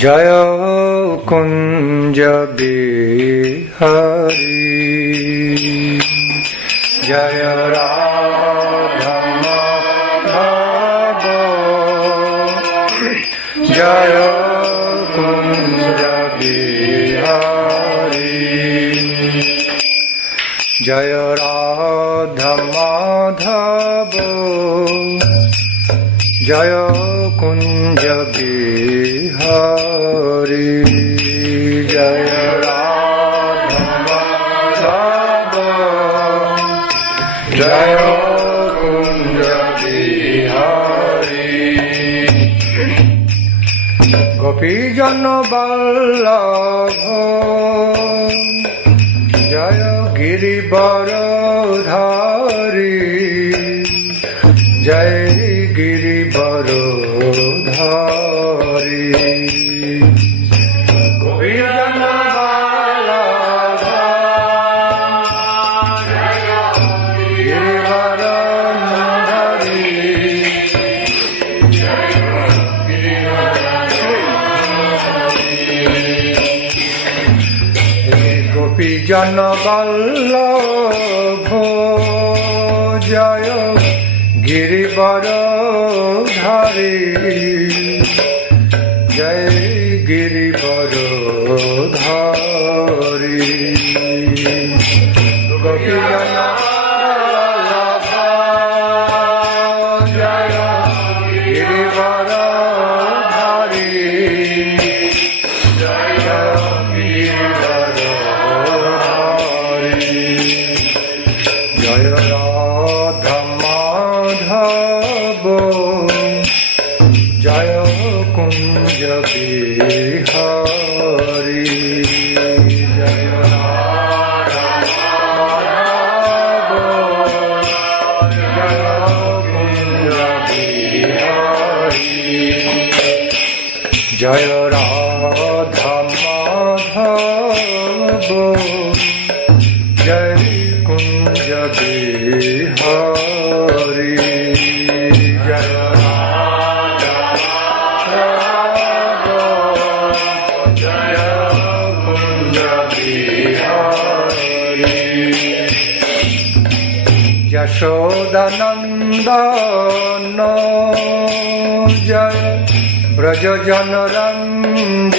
जय कुंज बिहारी जय राधा माधव जय कुंज बिहारी जय राधा माधव जय कुंज बिहारी जय राधा माधव जय कुंज बिहारी गोपीजन वल्लभ जय गिरिवरधारी जय गिरिवरधारी गोपीजन वल्लभ जय गिरिवरधारी गोपीजन वल्लभ जय गिरिवरधारी जय गिरिवरधारी गोपीजन वल्लभ जय गिरिवरधारी जय गिरिवरधारी जय राधा माधव जय कुंज बिहारी जय राधा माधव जय कुंज बिहारी जय राधा माधव जय कुंज बिहारी जय राधा माधव जय कुंज बिहारी यशोदानंदन जय ब्रज जनरंजन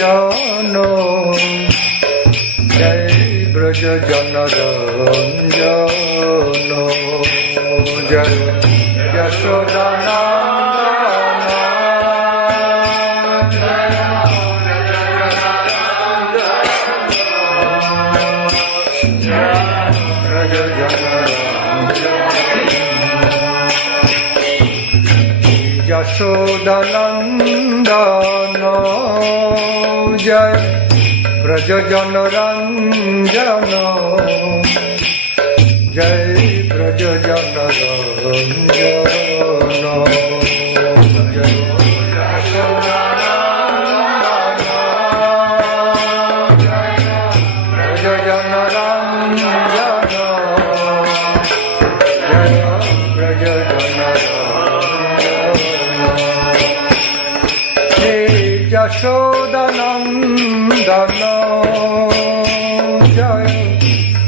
जय ब्रज जनरंजन जय यशोदानंदन जय ब्रज जनरंजन यशोदानंदन जय ब्रज जनरंजन जय ब्रज जनरंजन जय यशोदानंदन जय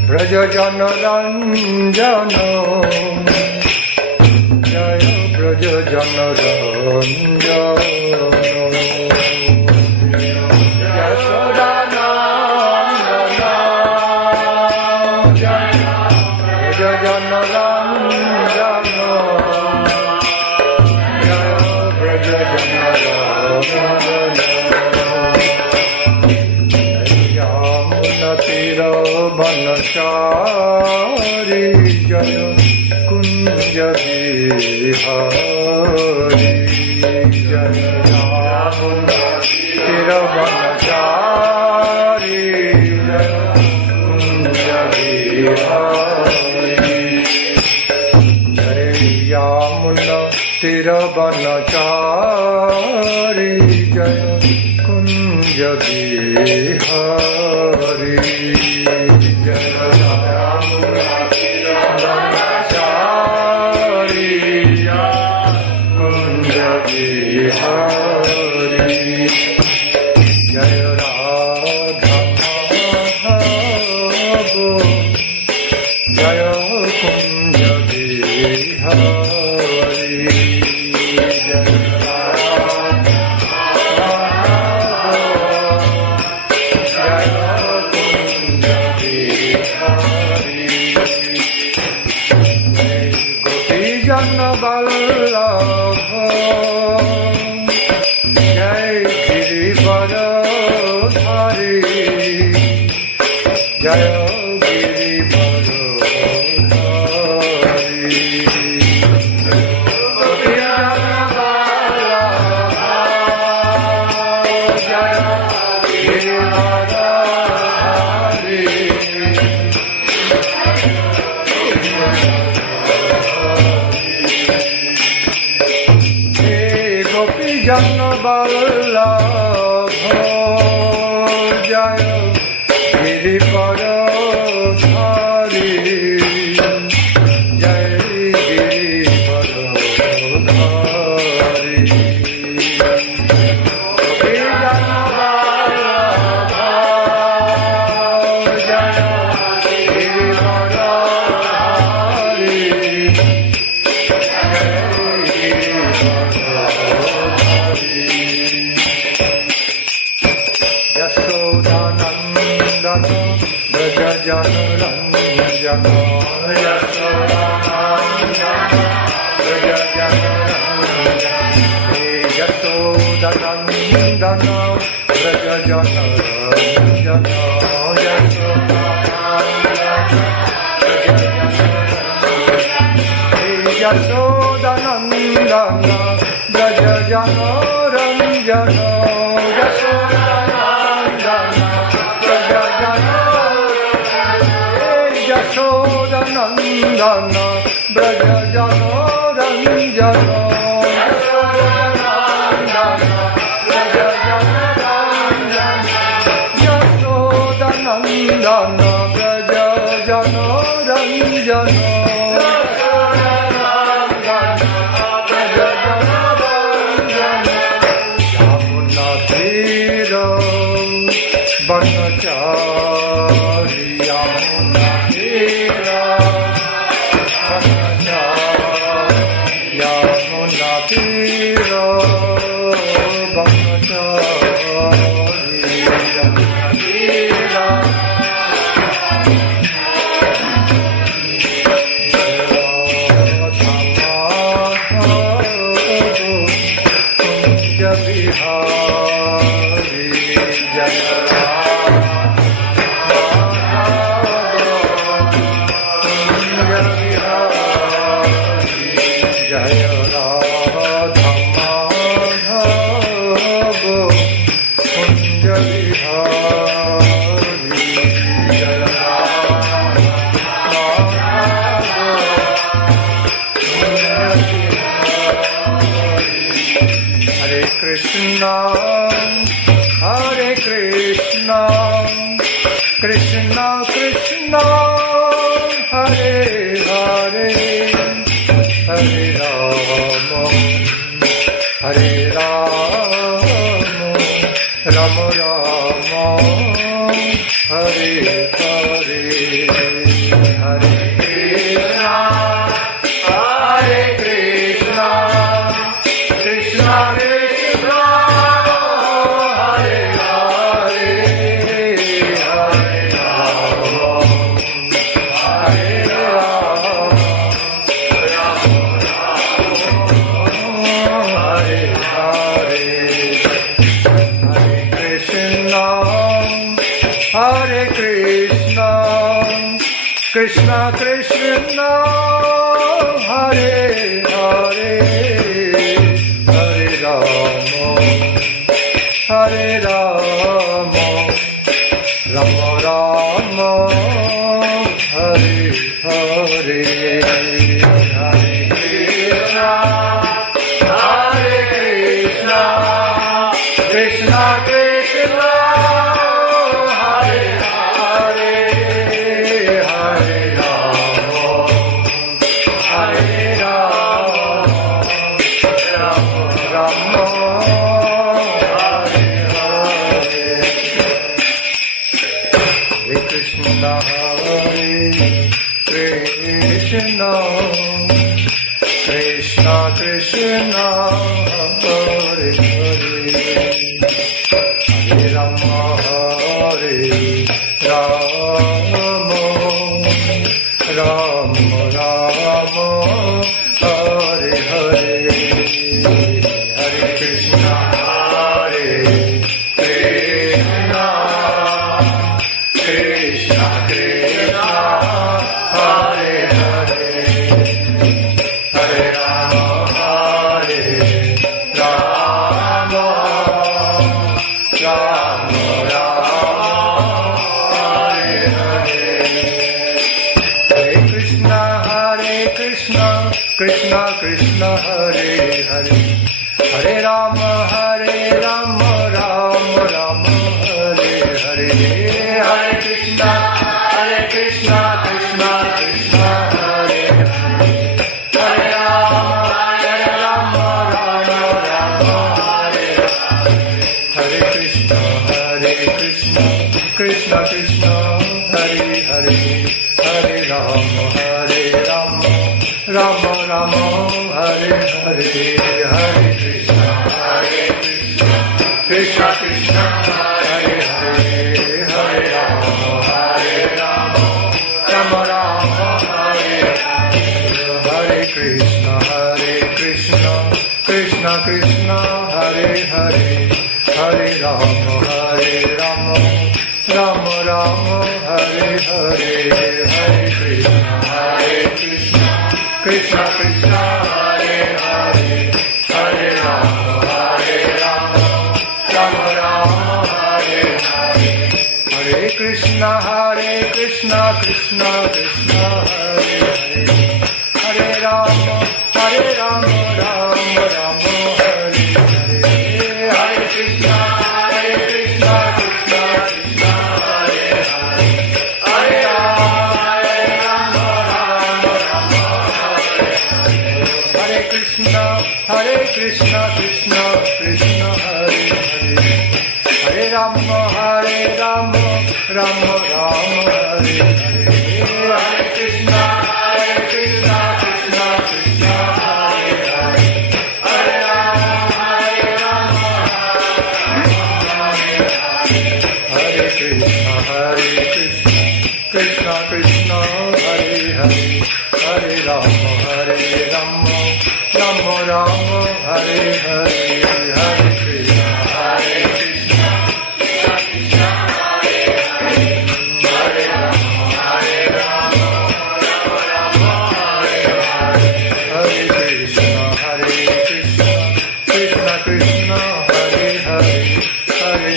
ब्रज जनरंजन जय ब्रज जनरंजन यशोदानंदन जय ब्रज जनरंजन जय ब्रज जनरंजन यशोदानंदन जय ब्रज जनरंजन जय ब्रज जनरंजन बनचारी जय कुंज बिहारी जय बनचारी जय कुंज बिहारी जय यामुना बनचारी जय कुंज बिहारी जय बनचारी कुंज बिहारी দুর্লভ জয় গিরিপর ধারী জয় গিরিপর ধারী Yashodanandana Braja Jana Ranjana Yashodanandana Braja Jana Yashodanandana Braja Jana Ranjana Yashodanandana Braja Jana Ranjana Yashodanandana Braja Jana Ranjana Banachari Yamuna Tira Banachari Yamuna Tira Banachari Yamuna Tira Kunja Vihari Jaya Hare Krishna, Krishna Krishna, Hare Hare, Hare Rama, Hare Rama, Rama Rama, Hare Hare, Hare Krishna, Hare Krishna, Krishna Krishna. Hare Krishna, Krishna Krishna, Hare Hare, Hare Rama, Hare Rama, Rama Rama, Hare Hare, Hare Krishna, Hare Krishna, Krishna Krishna. Krishna Krishna Hare Hare Hare Rama Hare Rama Rama Rama Hare Hare Hare Krishna Hare Krishna Krishna Krishna Hare Hare Hare Rama Hare Rama Ram Ram Ram Hare Hare Hare Krishna Krishna Krishna Hare Hare Hare Ram Ram Ram Hare Hare Krishna Krishna Krishna Hare Hare Hare Ram Ram Ram Hare Hare Hare Krishna Krishna Krishna Hare Hare Hare Ram Ram Ram Hare Hare Krishna Krishna Krishna Hare Hare Hare Ram Ram Ram Hare Hare Hare Krishna Krishna Krishna Hare Hare Hare Ram Ram Ram Hare Hare Hare Krishna Krishna Krishna Hare Hare Hare Ram Ram Ram Hare Hare Hare Krishna Krishna Krishna Hare Hare Hare Ram Hare Krishna Krishna Krishna Hare Hare Hare Ram Ram Hare Hare Hare Krishna Krishna Krishna Hare Hare Hare Ram Hare Krishna Krishna Krishna Hare Hare Hare Ram Ram Ram Hare Hare Hare Krishna Krishna Krishna Hare Hare Hare Ram Ram Hare Hare Hare Krishna Krishna Krishna Hare Hare Hare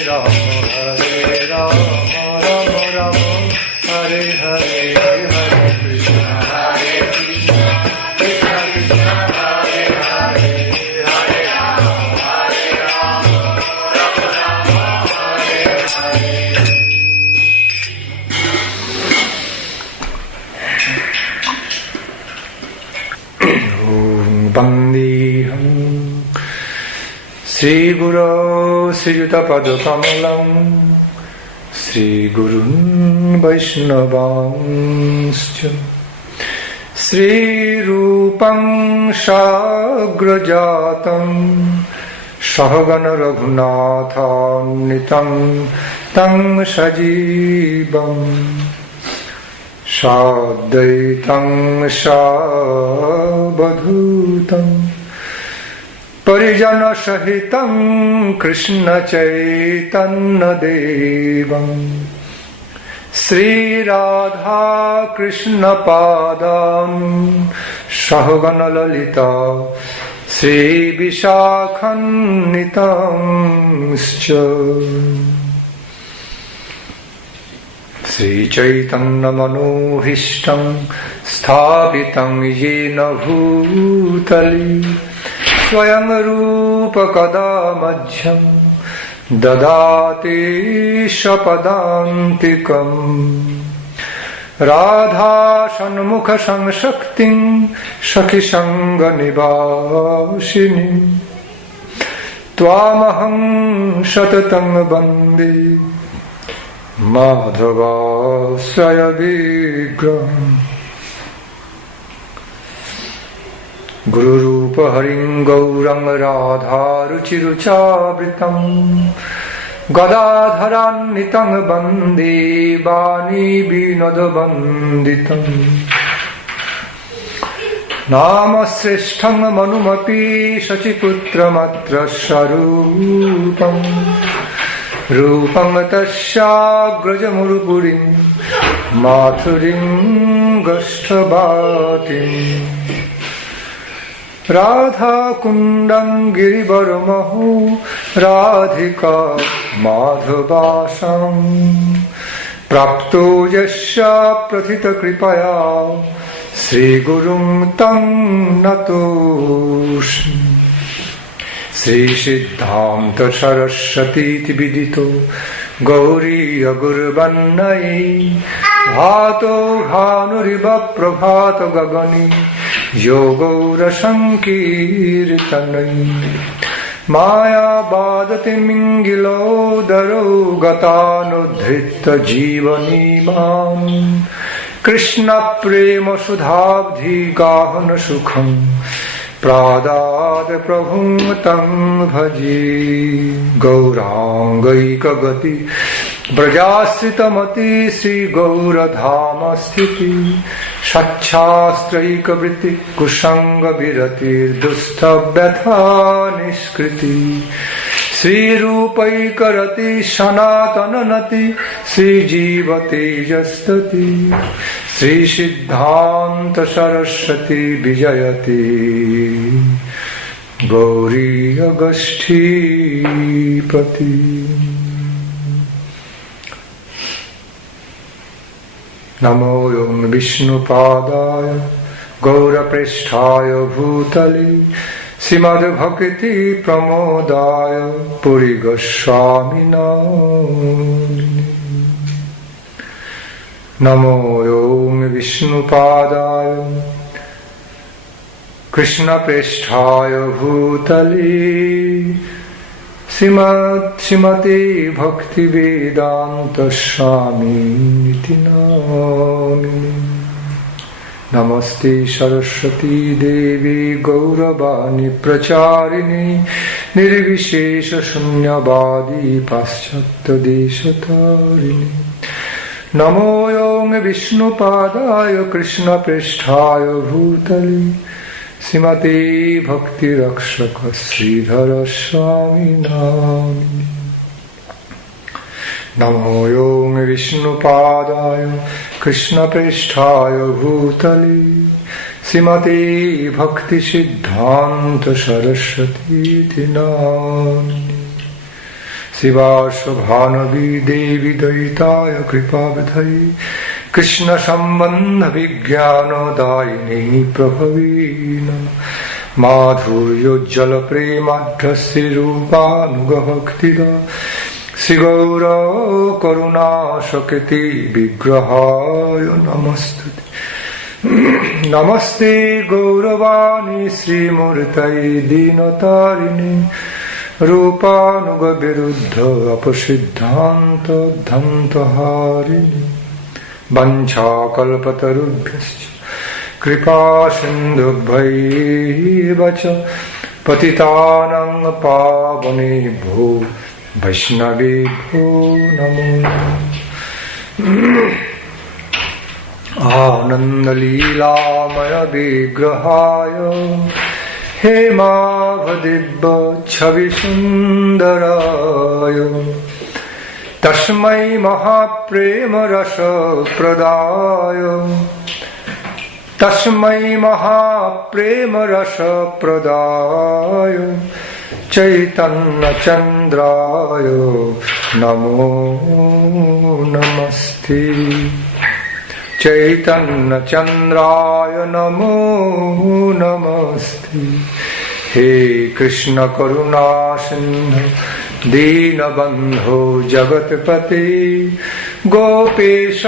Ram Ram Hare Hare Hare Krishna Krishna Krishna Hare Hare Hare Ram Hare Hare Vandeham Sri Guru Sri Yuta Padakamalam Sri Gurun Vaishnavanscha Sri Rupam Shagrajatam Sahagana Raghunathannitam Tang Sajivam Sadaitam Sabadhutam Parijana Sahitam Krishna Chaitanya Devam Sri Radha Krishna Padam Sahagana Lalita Sri Vishakhannitam Sri Chaitanya Manohishtam Sthapitam Yena Bhutali Swayam Rupa Kadamajham Dadati Shapadantikam Radha Shanmukha Samshaktim Shakhi Sangha Nivashini Tvamaham Shatatam Bande Madhava Sayavigram Guru Rupa Harim Gaurang Radha Ruchiruchabritam Gadadharan Nitang Bandi Bani Binodbanditam Namasreshtham Manumapi Shachiputramatra Sharupam Rupam Tasyagrajamurupurim Mathurim Gashthavatim Radha Kundam Girivaramahu Radhika Madhavasam Prapto Yasya Prathita Kripaya Sri Gurum Tam Natoshmi Shri सिद्धांत सरस्वती विदितो गौरीय गुरुवन्नये भातो भानुरिव प्रभात गगने यो गौर संकीर्तनये माया बाधति मिंगिलोदरो गतानुद्धृत जीवनी मां कृष्ण प्रेम सुधाब्धि गाहन सुखं प्रादाद प्रभुं तं भजे गौरांगैकगति ब्रजाश्रितमति श्री गौरधाम स्थिति सच्छास्त्रैकवृत्ति कुसंग विरतिर्दुष्ट व्यथा निष्कृति श्री रूपैकरति सनातन नति श्री जीव तेजस्तति श्री सिद्धांत सरस्वती विजयते गौरी अगस्ठीपति। नमो ओं विष्णुपादाय गौरपृष्ठाय भूतले श्रीमद्भक्ति प्रमोदाय पुरीगोस्वामिने नमो ओं विष्णुपादाय कृष्णपृष्ठाय भूतले श्रीमते भक्तिवेदांत स्वामिनिति नामिने नमस्ते सरस्वती देवी गौरवाणी प्रचारिणी निर्विशेष शून्यवादी पाश्चात्य देशतारिणी नमो ओं विष्णुपादाय कृष्णपृष्ठाय भूतले श्रीमते भक्तिरक्षक श्रीधर स्वामी नामिने नमो ओं विष्णुपादाय कृष्णपृष्ठाय भूतले श्रीमते भक्तिसिद्धान्त सरस्वती नामिने शिवाशभानवी देवी दयिताय कृपाविधये कृष्ण संबंध विज्ञानदायिनी प्रभवे नमः माधुर्योज्जल प्रेमाढ्रस्य रूपानुगभक्तिदा श्रीगौर करुणाशक्ति विग्रहाय नमस्तुते नमस्ते गौरवाणी श्रीमूर्तये दीनतारिणे रूपानुग विरुद्ध अपसिद्धांत धन्तहारिणे वंशाकल्पतरुभ्यश्च कृपा सिन्धुभ्यैव च पतितानां पावनेभ्यो वैष्णवेभ्यो नमो आनन्दलीलामय विग्रहाय हेमावदिव्य छविसुन्दराय तस्मै महाप्रेम रस प्रदाय तस्मै महाप्रेम रस प्रदाय चैतन्य चंद्राय नमो नमस्ते चैतन्य चंद्राय नमो नमस्ते हे कृष्ण करुणा सिंधु दीनबंधो जगतपते गोपेश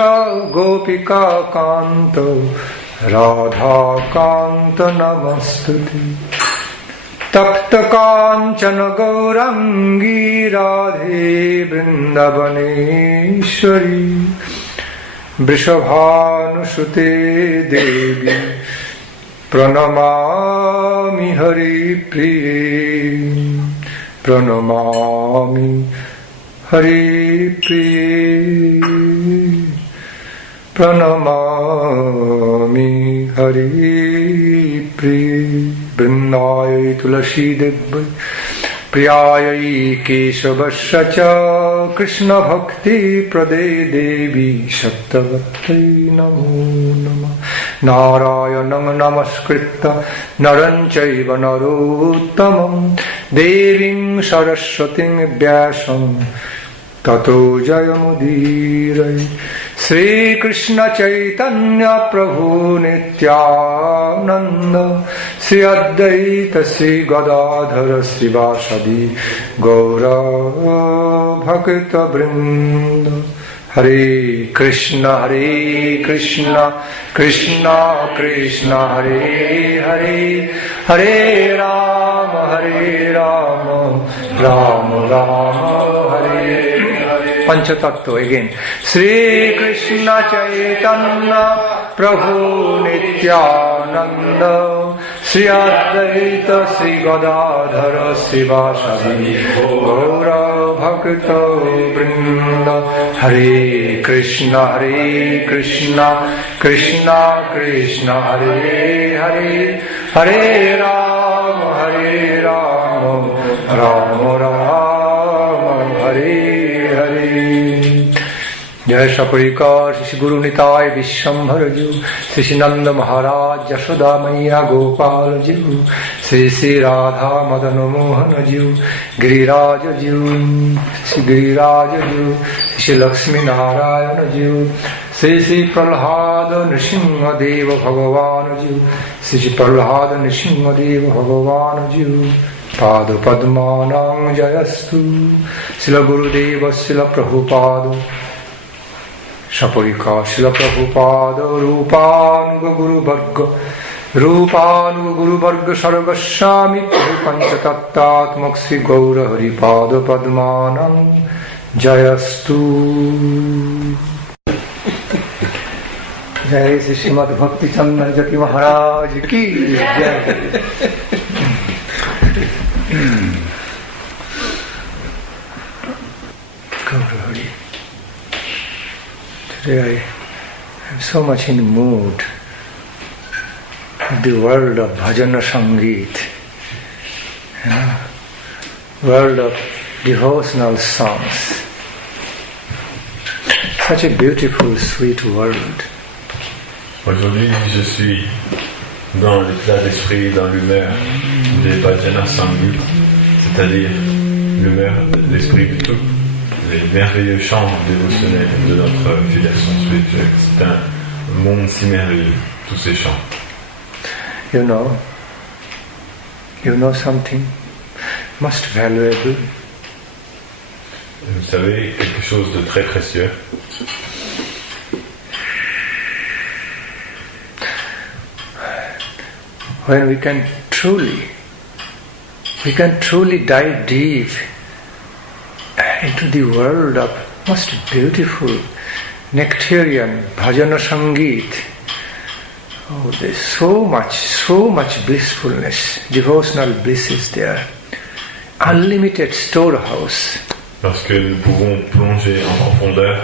गोपिका कांत राधा कांत नमस्तुते तप्त कांचन गौरंगी राधे वृंदावनेश्वरी वृषभानुसुते देवी प्रणमामि हरिप्रिये प्रणमामि हरिप्रिये प्रणमामि हरिप्रिये वृन्दाय तुलसी देव्यै प्रियायै केशवस्य च कृष्ण भक्ति प्रदे देवी सत्यवत्यै नमो नमः नारायणं नमस्कृत्य नरं चैव नरोत्तमं देवीं सरस्वतीं व्यासं tato jayamudirai. Sri Krishna Chaitanya Prabhu Nityananda, Sri Advaita Sri Gadadhara Srivasadi Gaura Bhakta Vrinda. Hare Krishna Krishna Krishna Hare Hare, Hare Rama Rama Rama Hare Hare. Panchatattva again. Sri Krishna Chaitanya Prabhu Nityananda, Sri Advaita Sri Gadadhara Srivasadi Gaura Bhakta Vrinda. Hare Krishna Krishna Krishna Hare Hare, Hare Rama Rama Rama Hare Hare. Jai Shaparikar Shri Guru Nitai Vishwambhara Ju, Shri Nanda Maharaj Yashoda Maiya Gopal Ju, Shri Radha Madana Mohan Ju, Giriraj Ju, Shri Giriraj Ju, Shri Lakshmi Narayana Ju, Shri Prahlada Nrsimha Deva Bhagavan Ju, Shri Prahlada Nrsimha Deva Bhagavan Ju, Pada Padmanam Jayastu, Srila Gurudeva Srila Prabhupada, Shaparika Srila Prabhupada, Rupanuga Guru Varga Sarvaswami Prabhu Panchatattvatmak Sri Gaura Haripada Padmanam Jayastu. Jai Sri Srimad Bhakti Chandra Ki Maharaj Ki Jai. Today I am so much in the mood of the world of bhajana sangeet, world of devotional songs. Such a beautiful, sweet world. Aujourd'hui, je suis dans l'état d'esprit, dans l'humeur des bhajana sangeet, c'est-à-dire l'humeur, l'esprit de tout. Les merveilleux chants dévotionnels de notre filiation spirituelle. C'est un monde si merveilleux, tous ces chants. You know something most valuable. Vous savez, quelque chose de très précieux. When we can truly dive deep into the world of most beautiful nectarian bhajana sangeet. Oh, there's so much blissfulness, devotional bliss is there. Unlimited storehouse. Lorsque nous pouvons plonger en profondeur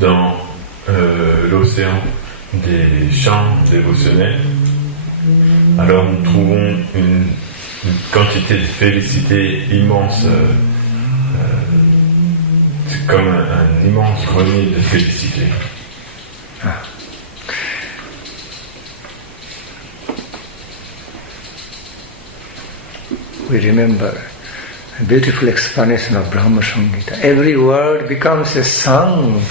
dans l'océan des chants dévotionnels, alors nous trouvons une quantité de félicité immense. C'est comme un immense grenier de félicité. We remember a beautiful explanation of Brahma Samhita. Every word becomes a song.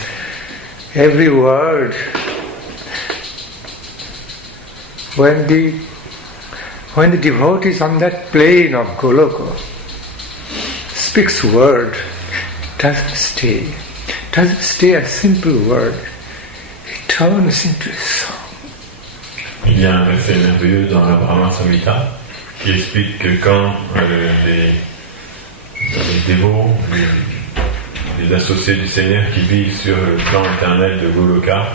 Every word. When the devotee is on that plane of Goloka, speaks word, doesn't stay a simple word, it turns into a song. Il y a un verset merveilleux dans la Brahma Samhita qui explique que quand les dévots, les associés du Seigneur qui vivent sur le plan éternel de Goloka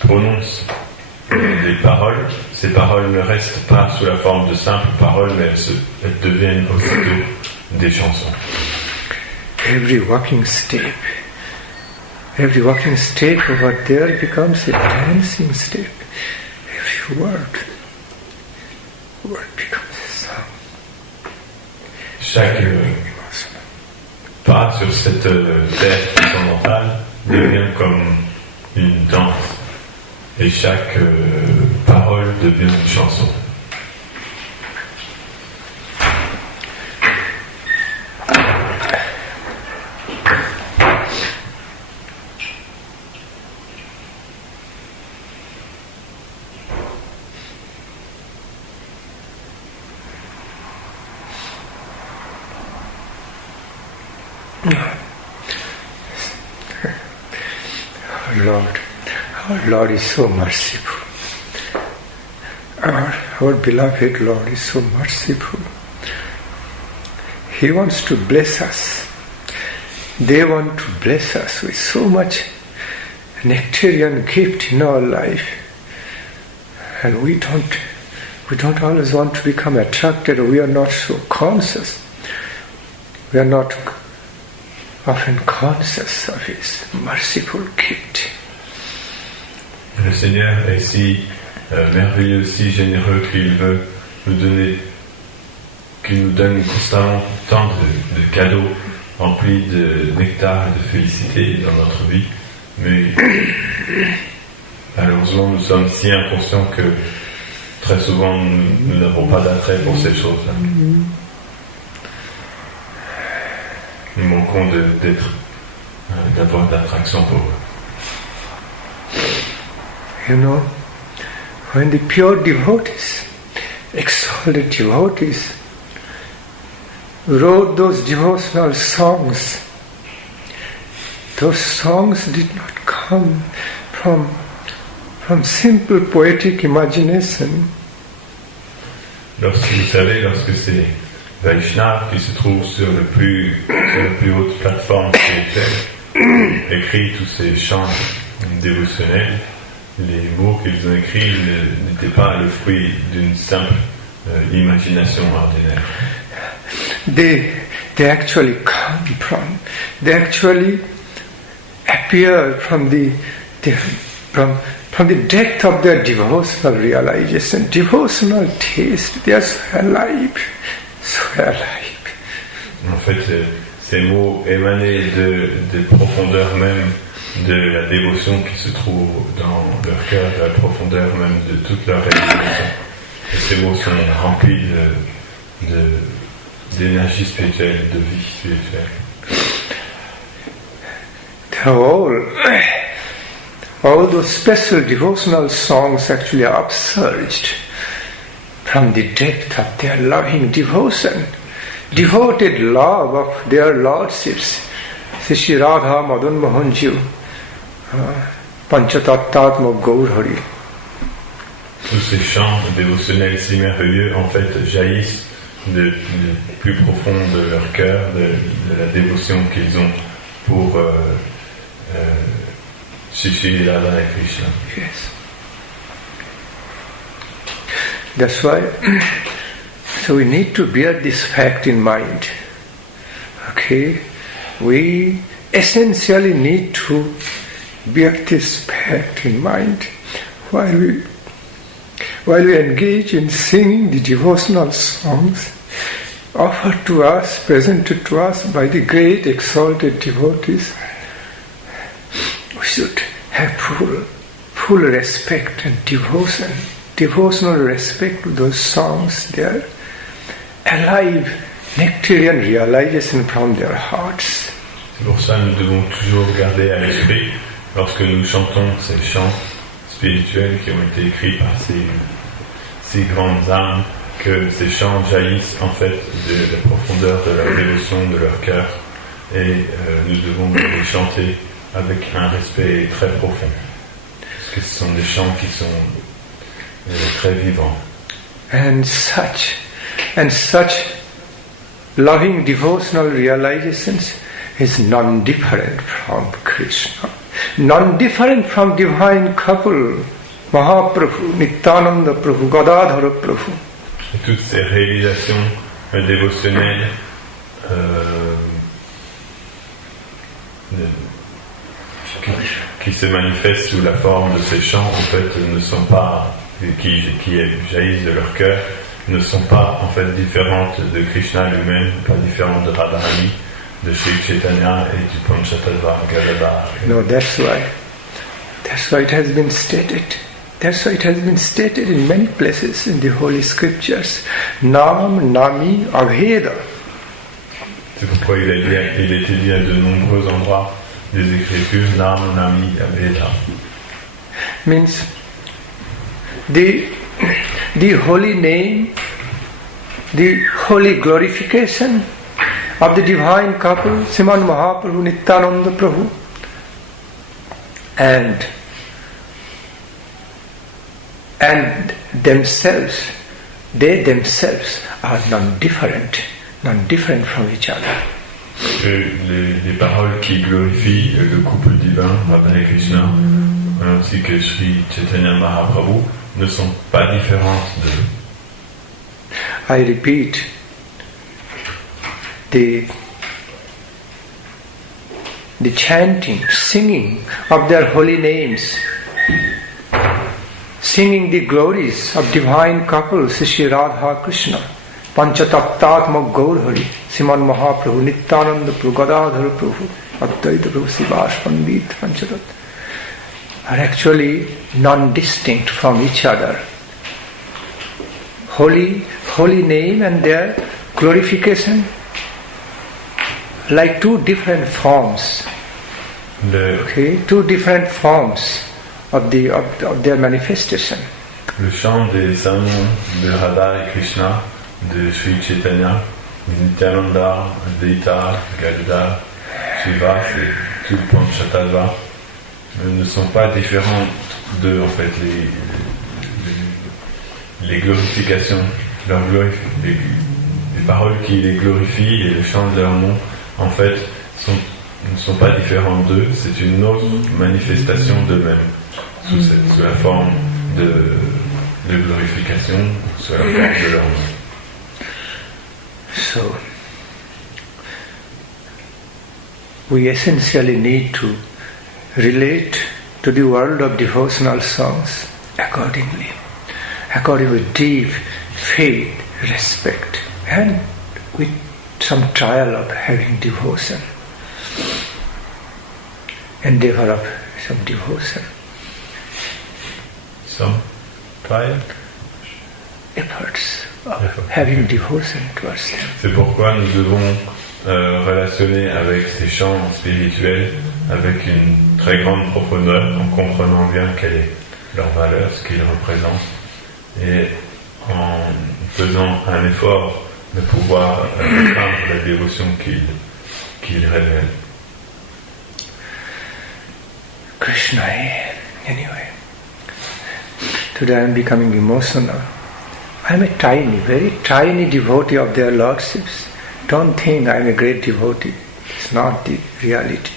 prononcent des paroles, ces paroles ne restent pas sous la forme de simples paroles, mais elles deviennent aussitôt des chansons. Every walking step over there becomes a dancing step. Every word becomes a song. Chaque pas sur cette terre transcendantale devient comme une danse. Et chaque parole devient une chanson. Our Lord is so merciful. Our beloved Lord is so merciful. He wants to bless us. They want to bless us with so much nectarian gift in our life. And we don't always want to become attracted. We are not so conscious. We are not often conscious of His merciful gift. Le Seigneur est si merveilleux, si généreux qu'il veut nous donner, qu'il nous donne constamment tant de cadeaux remplis de nectar et de félicité dans notre vie. Mais malheureusement, nous sommes si inconscients que très souvent nous n'avons pas d'attrait pour ces choses-là. Nous manquons d'avoir d'attraction pour eux. You know, when the pure devotees, exalted devotees, wrote those devotional songs, those songs did not come from simple poetic imagination. Lorsque c'est Vaishnava qui se trouve sur la plus haute plateforme spirituelle, écrit tous ces chants dévotionnels, les mots qu'ils ont écrits n'étaient pas le fruit d'une simple imagination ordinaire. They actually they actually appear from the depth of their devotional realization, devotional taste. They are so alive, so alive. En fait, ces mots émanaient des profondeurs même de la dévotion qui se trouve dans leur cœur, de la profondeur même de toute leur réalisation. Et ces mots sont remplis d'énergie spirituelle, de vie spirituelle. All those special devotional songs actually are upsurged from the depth of their loving devotion, devoted love of their lordships. Shri Radha Madan Mohanji, Panchatattatma Gaur Hari. Tous ces chants dévotionnels si merveilleux, en fait, jaillissent du plus profond de leur cœur, de la dévotion qu'ils ont pour Shri Radha et Krishna. Yes. That's why, so we need to bear this fact in mind. Okay? We essentially need to bear this fact in mind while we engage in singing the devotional songs offered to us, presented to us by the great exalted devotees. We should have full respect and devotional respect to those songs. They are alive, nectarian realization from their hearts. C'est pour ça que nous devons toujours garder à l'esprit, lorsque nous chantons ces chants spirituels qui ont été écrits par ces grandes âmes, que ces chants jaillissent en fait de la profondeur de leur dévotion, de leur cœur, et nous devons les chanter avec un respect très profond, parce que ce sont des chants qui sont très vivants. And such loving devotional realizations is non-different from Krishna, non-different from divine couple, Mahaprabhu, Nityananda Prabhu, Gadadhara Prabhu. Et toutes ces réalisations dévotionnelles qui se manifestent sous la forme de ces chants, en fait, ne sont pas, qui jaillissent de leur cœur, ne sont pas en fait différentes de Krishna lui-même, pas différentes de Radharani, de Shri Chaitanya et du Panchatattva Gadadhar. No, that's why it has been stated. That's why it has been stated in many places in the Holy Scriptures. Nam, Nami, Abheda. C'est pourquoi il a été dit à de nombreux endroits des Écritures, Nam, Nami, Abheda. Means the holy name, the holy glorification of the divine couple, Sriman Mahaprabhu, Nityananda Prabhu, and themselves, they themselves are non-different from each other. Les paroles qui glorifient le couple divin, Radha et Krishna, ainsi que Sri Chaitanya Mahaprabhu, ne sont pas différentes d'eux. I repeat, the chanting, singing of their holy names, singing the glories of divine couples, Shri Radha Krishna, Panchatattatma Gaurhari, Sriman Mahaprabhu, Nityananda Prabhu, Gadadhara Prabhu, Advaita Prabhu, Srivas Pandit, Panchatat, are actually non-distinct from each other. Holy name and their glorification, like two different forms. Two different forms of their manifestation. Le chant des saints noms de Radha et Krishna, de Sri Chaitanya, Nityananda, Advaita, Gadadhar, Srivas et tout le Panchatattva ne sont pas différentes d'eux en fait. Les glorifications, les paroles qui les glorifient et le chant de leur nom en fait ne sont pas différentes d'eux, c'est une autre manifestation d'eux-mêmes sous la forme de glorification, sous la forme de leur nom. So, we essentially need to relate to the world of devotional songs accordingly, according with deep faith, respect, and with some trial of having devotion, endeavor of some devotion. Some trial? Efforts of having devotion towards them. C'est pourquoi nous devons relationner avec ces chants spirituels avec une très grande profondeur, en comprenant bien quelle est leur valeur, ce qu'ils représentent, et en faisant un effort de pouvoir atteindre la dévotion qu'ils révèlent. Krishna, anyway. Today I am becoming emotional. I am a very tiny devotee of their lordships. Don't think I am a great devotee. It's not the reality.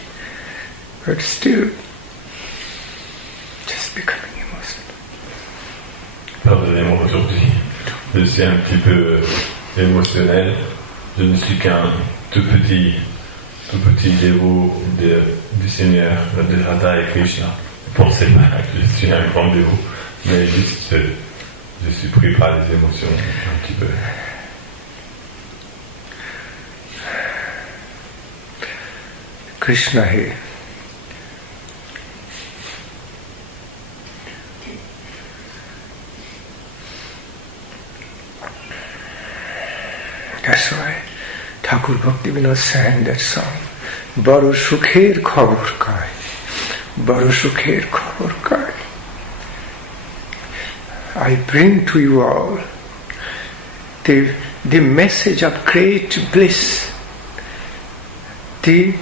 But still, just becoming emotional. Pardonnez-moi aujourd'hui, je suis un petit peu émotionnel. Je ne suis qu'un tout petit dévot du Seigneur, de Radha et Krishna. Ne pensez pas que je suis un grand dévot, mais juste je suis pris par les émotions un petit peu. Krishna here. That's why Thakur Bhaktivinoda sang that song. Baro Sukher Khabor Kai. Baro Sukher Khabor Kai. I bring to you all the message of great bliss, the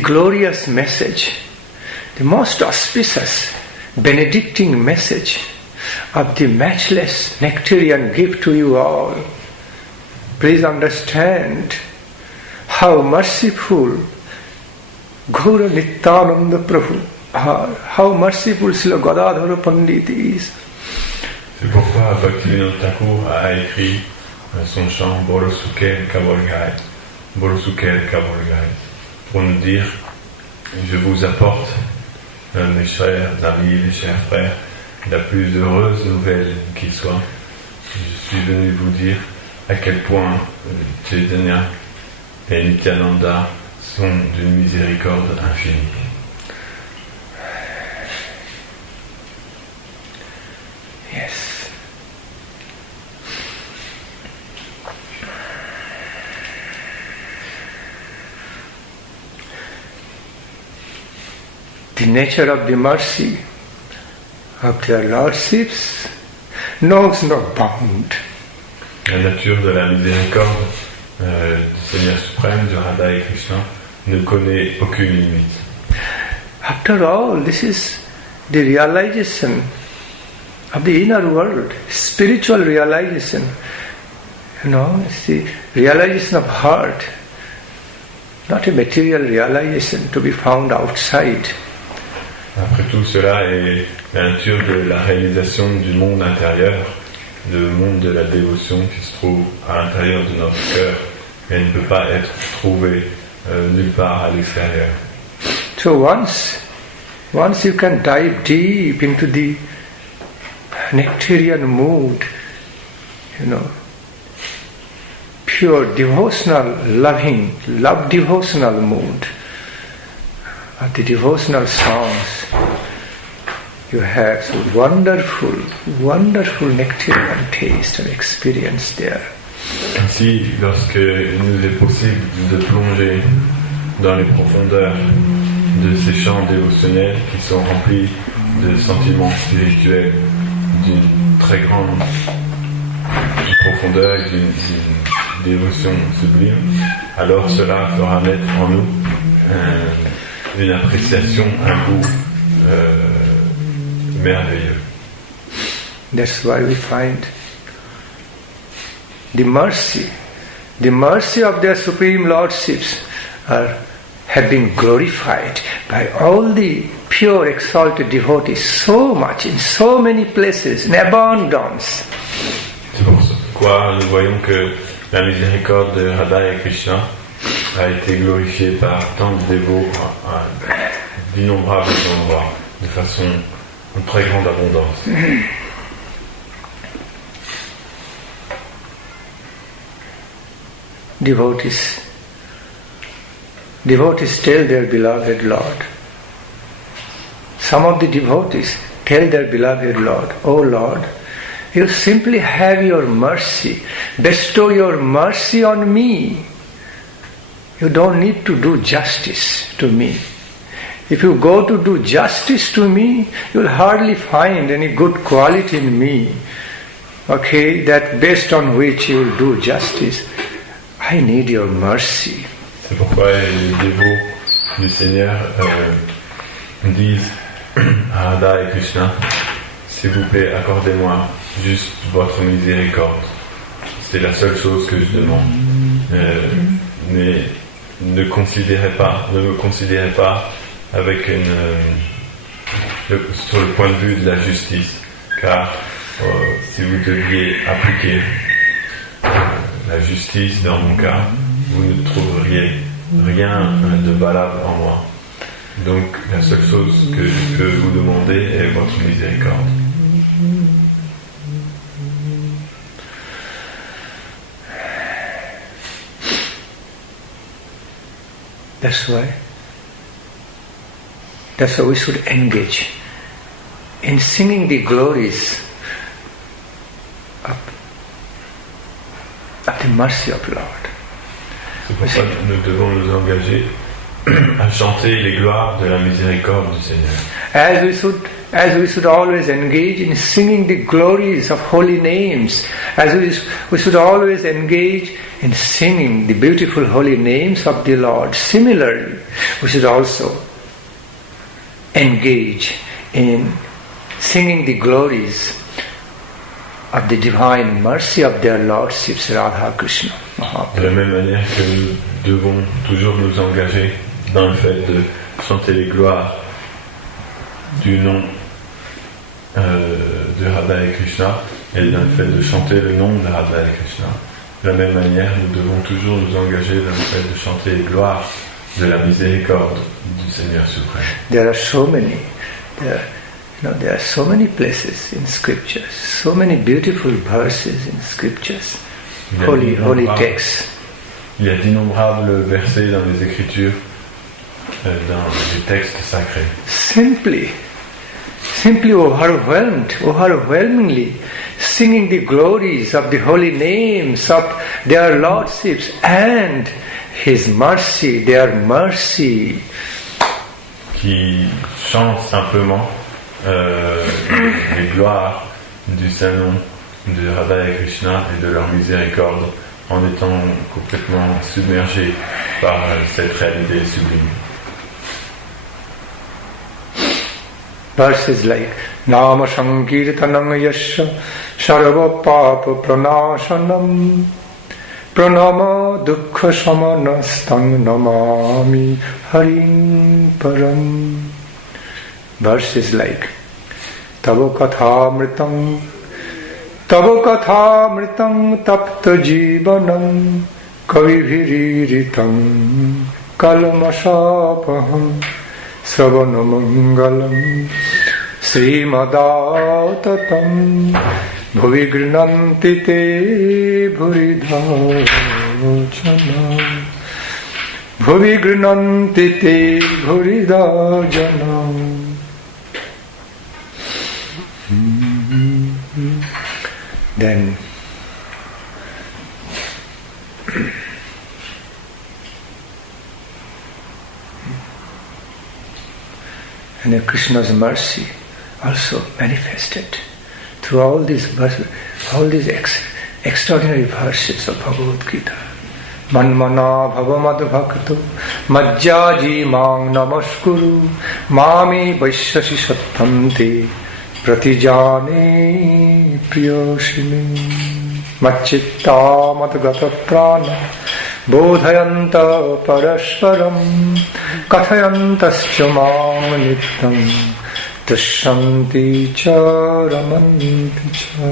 glorious message, the most auspicious, benedicting message of the matchless nectarian gift to you all. Please understand how merciful Gaura Nityananda Prabhu, how merciful Srila Gadadhara Pandit is. C'est pourquoi Bhaktivinoda Thakur a écrit son chant Bolo Sukher Khabor Kai, pour nous dire: je vous apporte, mes chers amis, mes chers frères, la plus heureuse nouvelle qui soit. Je suis venu vous dire à quel point Chaitanya et Nityananda sont d'une miséricorde infinie. Yes. The nature of the mercy of their lordships knows no bound. La nature de la miséricorde du Seigneur suprême, du Radha et Krishna, ne connaît aucune limite. After all, this is the realization of the inner world, spiritual realization. It's the realization of heart, not a material realization to be found outside. Après tout, cela est la nature de la réalisation du monde intérieur, le monde de la dévotion qui se trouve à l'intérieur de notre cœur, mais ne peut pas être trouvé nulle part à l'extérieur. So once you can dive deep into the nectarian mood, pure devotional, love devotional mood, of the devotional songs, you have so wonderful nectarian taste and experience there. Ainsi, lorsque il nous est possible de plonger dans les profondeurs de ces chants dévotionnels qui sont remplis de sentiments spirituels d'une très grande profondeur et d'une dévotion sublime, alors cela fera naître en nous une appréciation, un goût merveilleux. That's why we find the mercy of their Supreme Lordships have been glorified by all the pure exalted devotees so much, in so many places, in abundance. C'est pourquoi nous voyons que la miséricorde de Radha et Krishna a été glorifiée par tant de dévots à d'innombrables endroits, de façon en très grande abondance. Devotees tell their beloved Lord. Some of the devotees tell their beloved Lord, "Oh Lord, you simply have your mercy. Bestow your mercy on me. You don't need to do justice to me. If you go to do justice to me, you'll hardly find any good quality in me, that based on which you'll do justice. I need your mercy." C'est pourquoi les dévots du Seigneur disent à Radha et Krishna, s'il vous plaît, accordez-moi juste votre miséricorde. C'est la seule chose que je demande. Mais ne me considérez pas avec sur le point de vue de la justice, car si vous deviez appliquer la justice dans mon cas, vous ne trouveriez rien de valable en moi. Donc la seule chose que je peux vous demander est votre miséricorde. That's why we should engage in singing the glories of the mercy of Lord. C'est pour ça que nous devons nous engager à chanter les gloires de la miséricorde du Seigneur. As we should always engage in singing the glories of holy names, as we should always engage in singing the beautiful holy names of the Lord. Similarly, we should also engage in singing the glories of the divine mercy of their Lordships, Radha Krishna. De la même manière que nous devons toujours nous engager dans le fait de chanter les gloires du nom de Radha et Krishna, et dans le fait de chanter le nom de Radha et Krishna. De la même manière, nous devons toujours nous engager dans le fait de chanter les gloires de la miséricorde du Seigneur suprême. There are so many places in scriptures, so many beautiful verses in scriptures, holy texts. Il y a d'innombrables versets dans les Écritures, dans les textes sacrés. Simply overwhelmingly singing the glories of the holy names of their Lordships and His mercy, their mercy. Qui chantent simplement les gloires du Saint-Nom de Radha et Krishna et de leur miséricorde en étant complètement submergés par cette réalité sublime. Verses like Nama Sankirtanam Yasya Sarva Papa Pranashanam Pranama Dukkha Samanastang Namami Harim Param. Verses like Tava Kathamritam Tapta Jivanam Kavibhiriritam Kalmasapaham Sravanamangalam Srimadautatam Bhuvignanti te bhuridhajanam Bhuvignanti te bhuridhajanam. Then and then Krishna's mercy also manifested through all these verses, all these extraordinary verses of Bhagavad Gita. Manmana bhavamad bhakto majjaji mang namaskuru mami vaishyashi sattanti pratijane priyoshini machitta matgata prana bodhayanta parasparam kathayantascha mam nityam tashanti cha ramanti cha.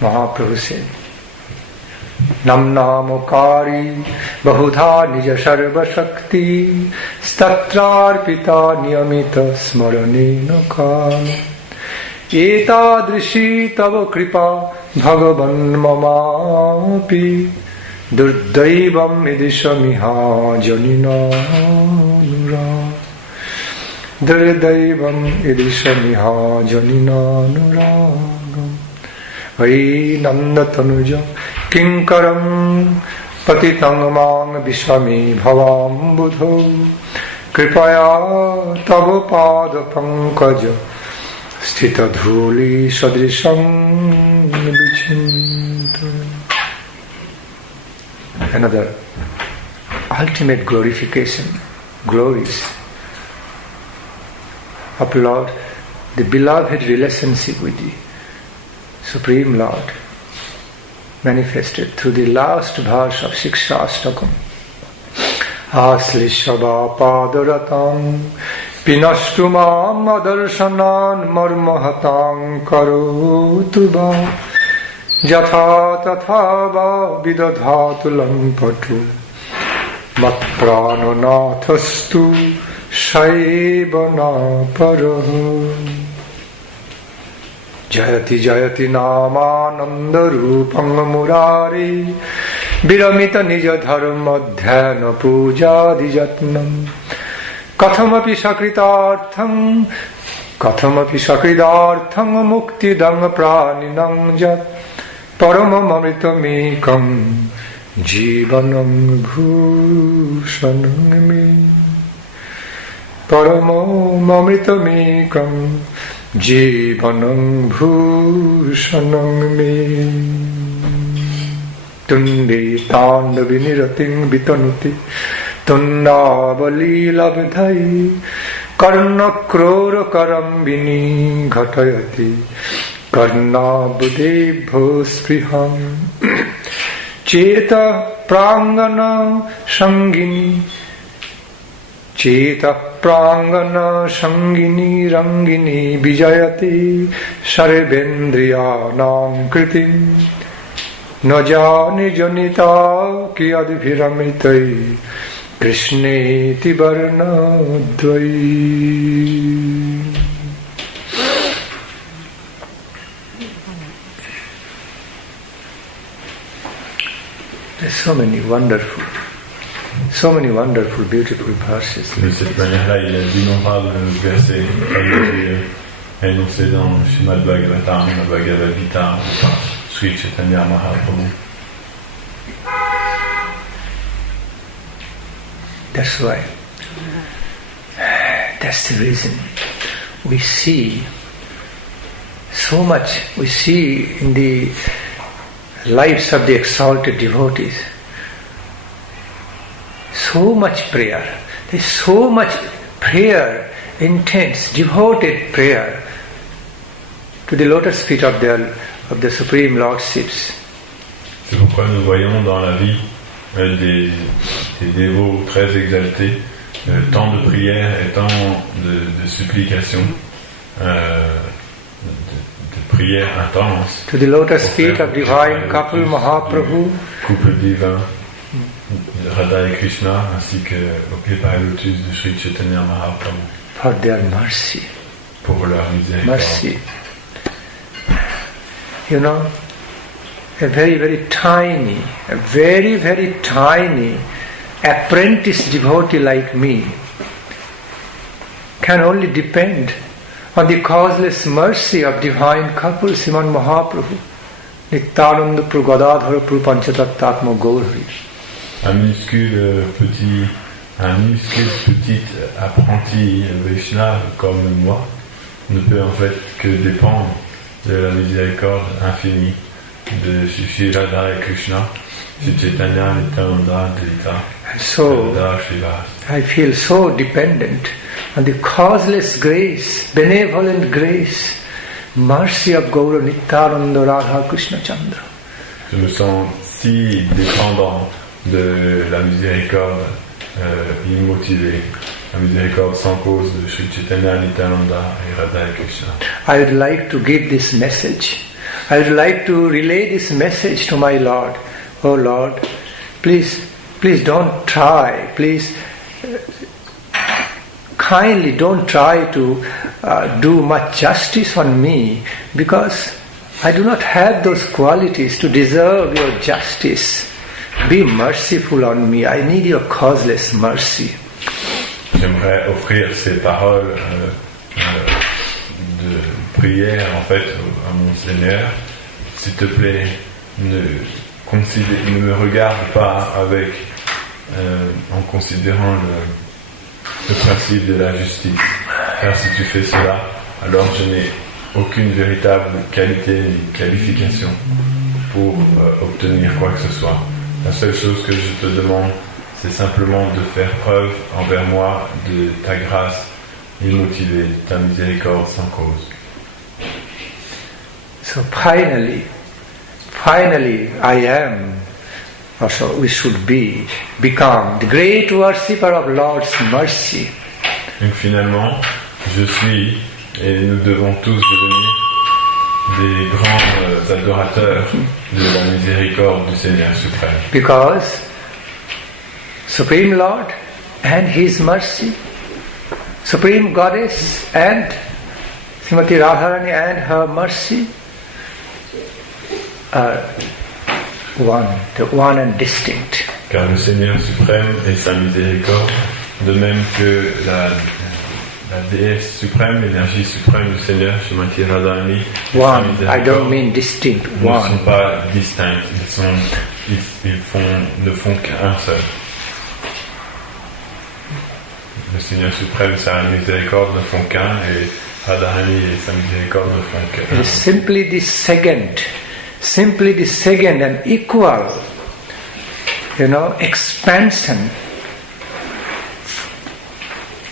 Mahaprabhu said, Nam namokari bahudha nija sarva shakti statrarpita niyamita smaranena kala etadrishi tava kripa bhagavan mamapi durdaivam idishamiha janina nura durdaivam idishamiha janina nura. Vai nanda tanuja kinkaram patitang mang vishami bhavam budho kripaya tava pada pankaja sthita dhuli sadrisham vichinta. Another ultimate glorification, glories of Lord, the beloved relationship with the Supreme Lord manifested through the last verse of Shikshastakam. Aslishava padaratam pinashtumam adarshanan marmahatam karotuba jatha tathava vidadhatulam patu matprananathastu shaibana paraho. Jayati Jayati Namananda Rupam Murari Viramita Nija Dharma Dhyana Puja Dijatnam Kathamapi Sakridartham Mukti Dang Praninam Jat Paramamritamikam Jivanam Bhushanami Paramamritamikam Jivanam bhushanam me Tundi tanda vinirating vitanuti Tundavali labdhai Karna krora karambini ghatayati Karna budebho spriham Cheta prangana sangini Cheta prangana sangini rangini vijayati sarvendriyanam kritim najani janita kiyadviramritai krishneti varnadvai. There's so many wonderful, beautiful verses. De cette manière-là, il y a d'innombrables versets énoncés dans Srimad Bhagavatam, Bhagavad Gita, Sri Chaitanya Mahaprabhu. That's why. That's the reason. We see so much, we see in the lives of the exalted devotees, so much prayer. There's so much prayer, intense, devoted prayer to the lotus feet of the Supreme Lordships. C'est pourquoi nous voyons dans la vie des dévots très exaltés, tant de prières et tant de supplications, de prières intenses. To the lotus feet of divine couple Mahaprabhu, couple divin, Radha et Krishna, ainsi que au pied par le lotus de Sri Chaitanya Mahaprabhu. For their mercy. Pour leur miséricorde. Mercy. You know, a very, very tiny apprentice devotee like me can only depend on the causeless mercy of divine couple Sriman Mahaprabhu, Nityananda Prabhu Gadadhara Prabhu Panchatattatma Gaurhari. Un minuscule petit apprenti Vaishnava comme moi ne peut en fait que dépendre de la miséricorde infinie de Shri Radha et Krishna, Shri Chaitanya, Nityananda, Advaita, so I feel so dependent on the causeless grace, benevolent grace, mercy of Gaura Nityananda Radha Krishna Chandra. Je me sens si dépendant de la miséricorde immotivée, la miséricorde sans cause de Shri Chaitanya, Nityananda et Radha et Krishna. I would like to give this message. I would like to relay this message to my Lord. Oh Lord, please don't try. Please, kindly don't try to do much justice on me, because I do not have those qualities to deserve your justice. Be merciful on me. I need your causeless mercy. J'aimerais offrir ces paroles de prière en fait à mon Seigneur. S'il te plaît, ne me regarde pas en considérant le principe de la justice. Car si tu fais cela, alors je n'ai aucune véritable qualité ni qualification pour obtenir quoi que ce soit. La seule chose que je te demande, c'est simplement de faire preuve envers moi de ta grâce immotivée, de ta miséricorde sans cause. So finally, I am, or so we should become the great worshipper of Lord's mercy. Donc finalement, je suis, et nous devons tous devenir des grands adorateurs de la miséricorde du Seigneur suprême. Because Supreme Lord and His mercy, Supreme Goddess and Srimati Radharani and her mercy are one and distinct. Car le Seigneur suprême et sa miséricorde, de même que la déesse suprême, l'énergie suprême du Seigneur, Srimati Radharani, one, I don't mean distinct, one. Ne sont pas distincts, ne font qu'un seul. Le Seigneur suprême et sa miséricorde ne font qu'un, et Radharani et sa miséricorde ne font qu'un. It's simply the second and equal, expansion.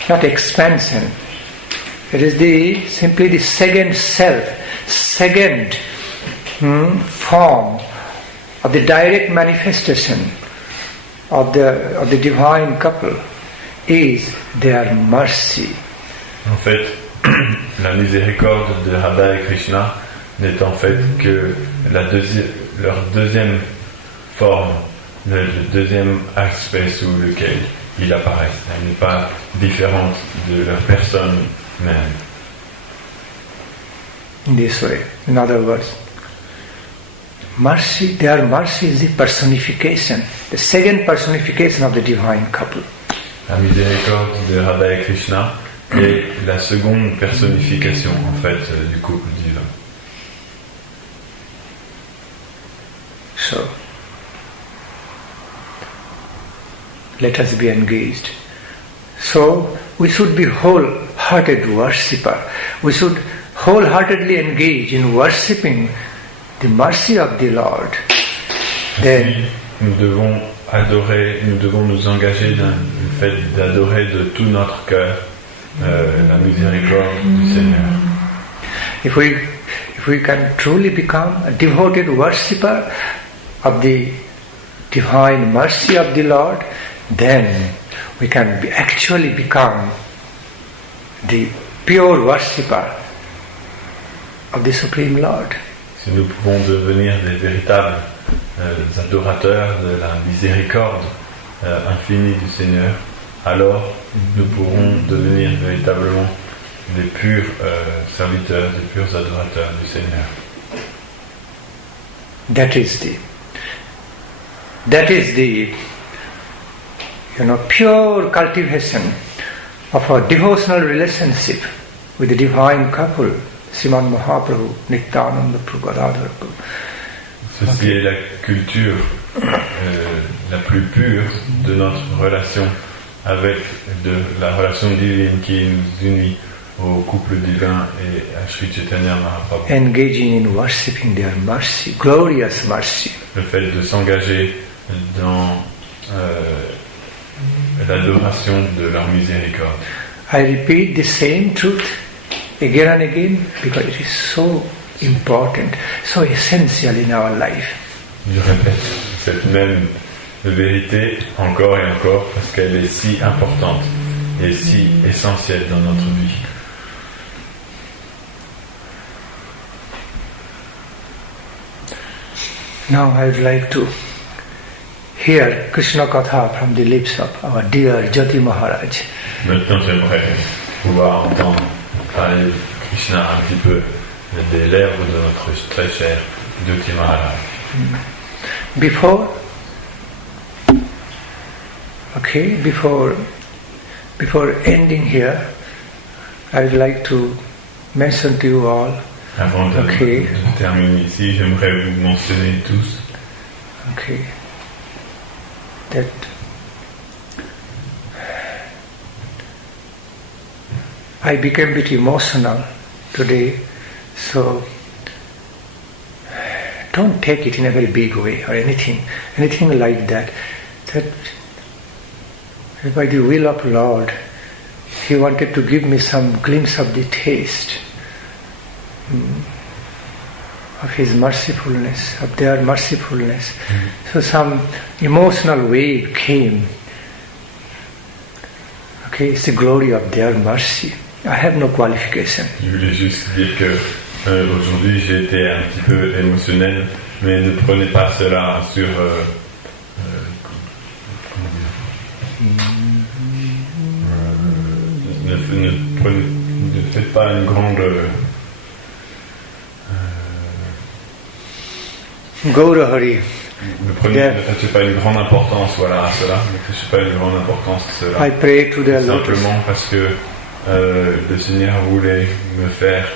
Not expansion. It is simply the second self, second form of the direct manifestation of the divine couple is their mercy. En fait, la miséricorde de Radha et Krishna n'est en fait que leur deuxième forme, le deuxième aspect sous lequel ils apparaissent. Elle n'est pas différente de leur personne même. In this way, in other words, their mercy is the personification, the second personification of the divine couple. La miséricorde de Radha et Krishna est la seconde personnification en fait du couple divin. So, let us be engaged. So we should be wholehearted worshipper. We should wholeheartedly engage in worshipping the mercy of the Lord. Then nous devons nous engager dans le fait d'adorer de tout notre cœur la miséricorde du Seigneur. If we can truly become a devoted worshipper of the divine mercy of the Lord, then we can actually become the pure worshipper of the Supreme Lord. Si nous pouvons devenir des véritables adorateurs de la miséricorde infinie du Seigneur, alors nous pourrons devenir véritablement des purs serviteurs, des purs adorateurs du Seigneur. That is the pure cultivation of a devotional relationship with the divine couple, Srimad Mahaprabhu, Nityananda Prabhu, Gadadhar Prabhu. Ceci est la culture la plus pure de notre relation avec la relation divine qui nous unit au couple divin et à Sri Chaitanya Mahaprabhu. Engaging in worshipping their mercy, glorious mercy. Le fait de s'engager dans l'adoration de leur miséricorde. I repeat the same truth again and again because it is so important, so essential in our life. Je répète cette même vérité encore et encore parce qu'elle est si importante et si essentielle dans notre vie. Now I would like to hear Krishna Katha from the lips of our dear Jyoti Maharaj. Maintenant j'aimerais pouvoir entendre parler de Krishna un petit peu des lèvres de notre très cher Jyoti Maharaj. Before ending here, I would like to mention to you all. Avant de terminer ici, j'aimerais vous mentionner tous. That I became a bit emotional today, so don't take it in a very big way or anything like that. That by the will of Lord, He wanted to give me some glimpse of the taste of His mercifulness, of their mercifulness. So some emotional wave came. It's the glory of their mercy. I have no qualification. Je voulais juste dire que aujourd'hui j'ai été un petit peu émotionnel, mais ne prenez pas cela sur ne faites pas une grande Gaurahari. Ne faites pas une grande importance à cela. Ne faites pas une grande importance à cela. I pray to the Lord. Simplement parce que le Seigneur voulait me faire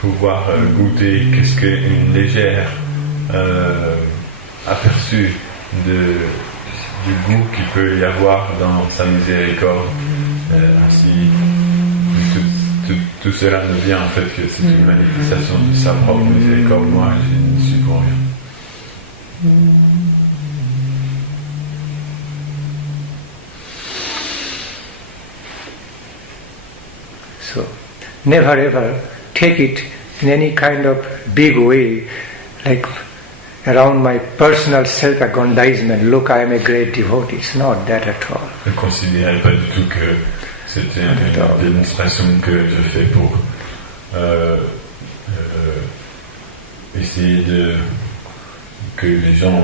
pouvoir goûter qu'est-ce qu'une légère aperçu du goût qu'il peut y avoir dans sa miséricorde. Ainsi, tout cela me vient en fait que c'est une manifestation de sa propre miséricorde. Moi, je n'y suis pour rien. So, never ever take it in any kind of big way, like around my personal self-aggrandizement. Look, I am a great devotee. It's not that at all. Ne considérez pas du tout que c'était une démonstration que je fais pour essayer que les gens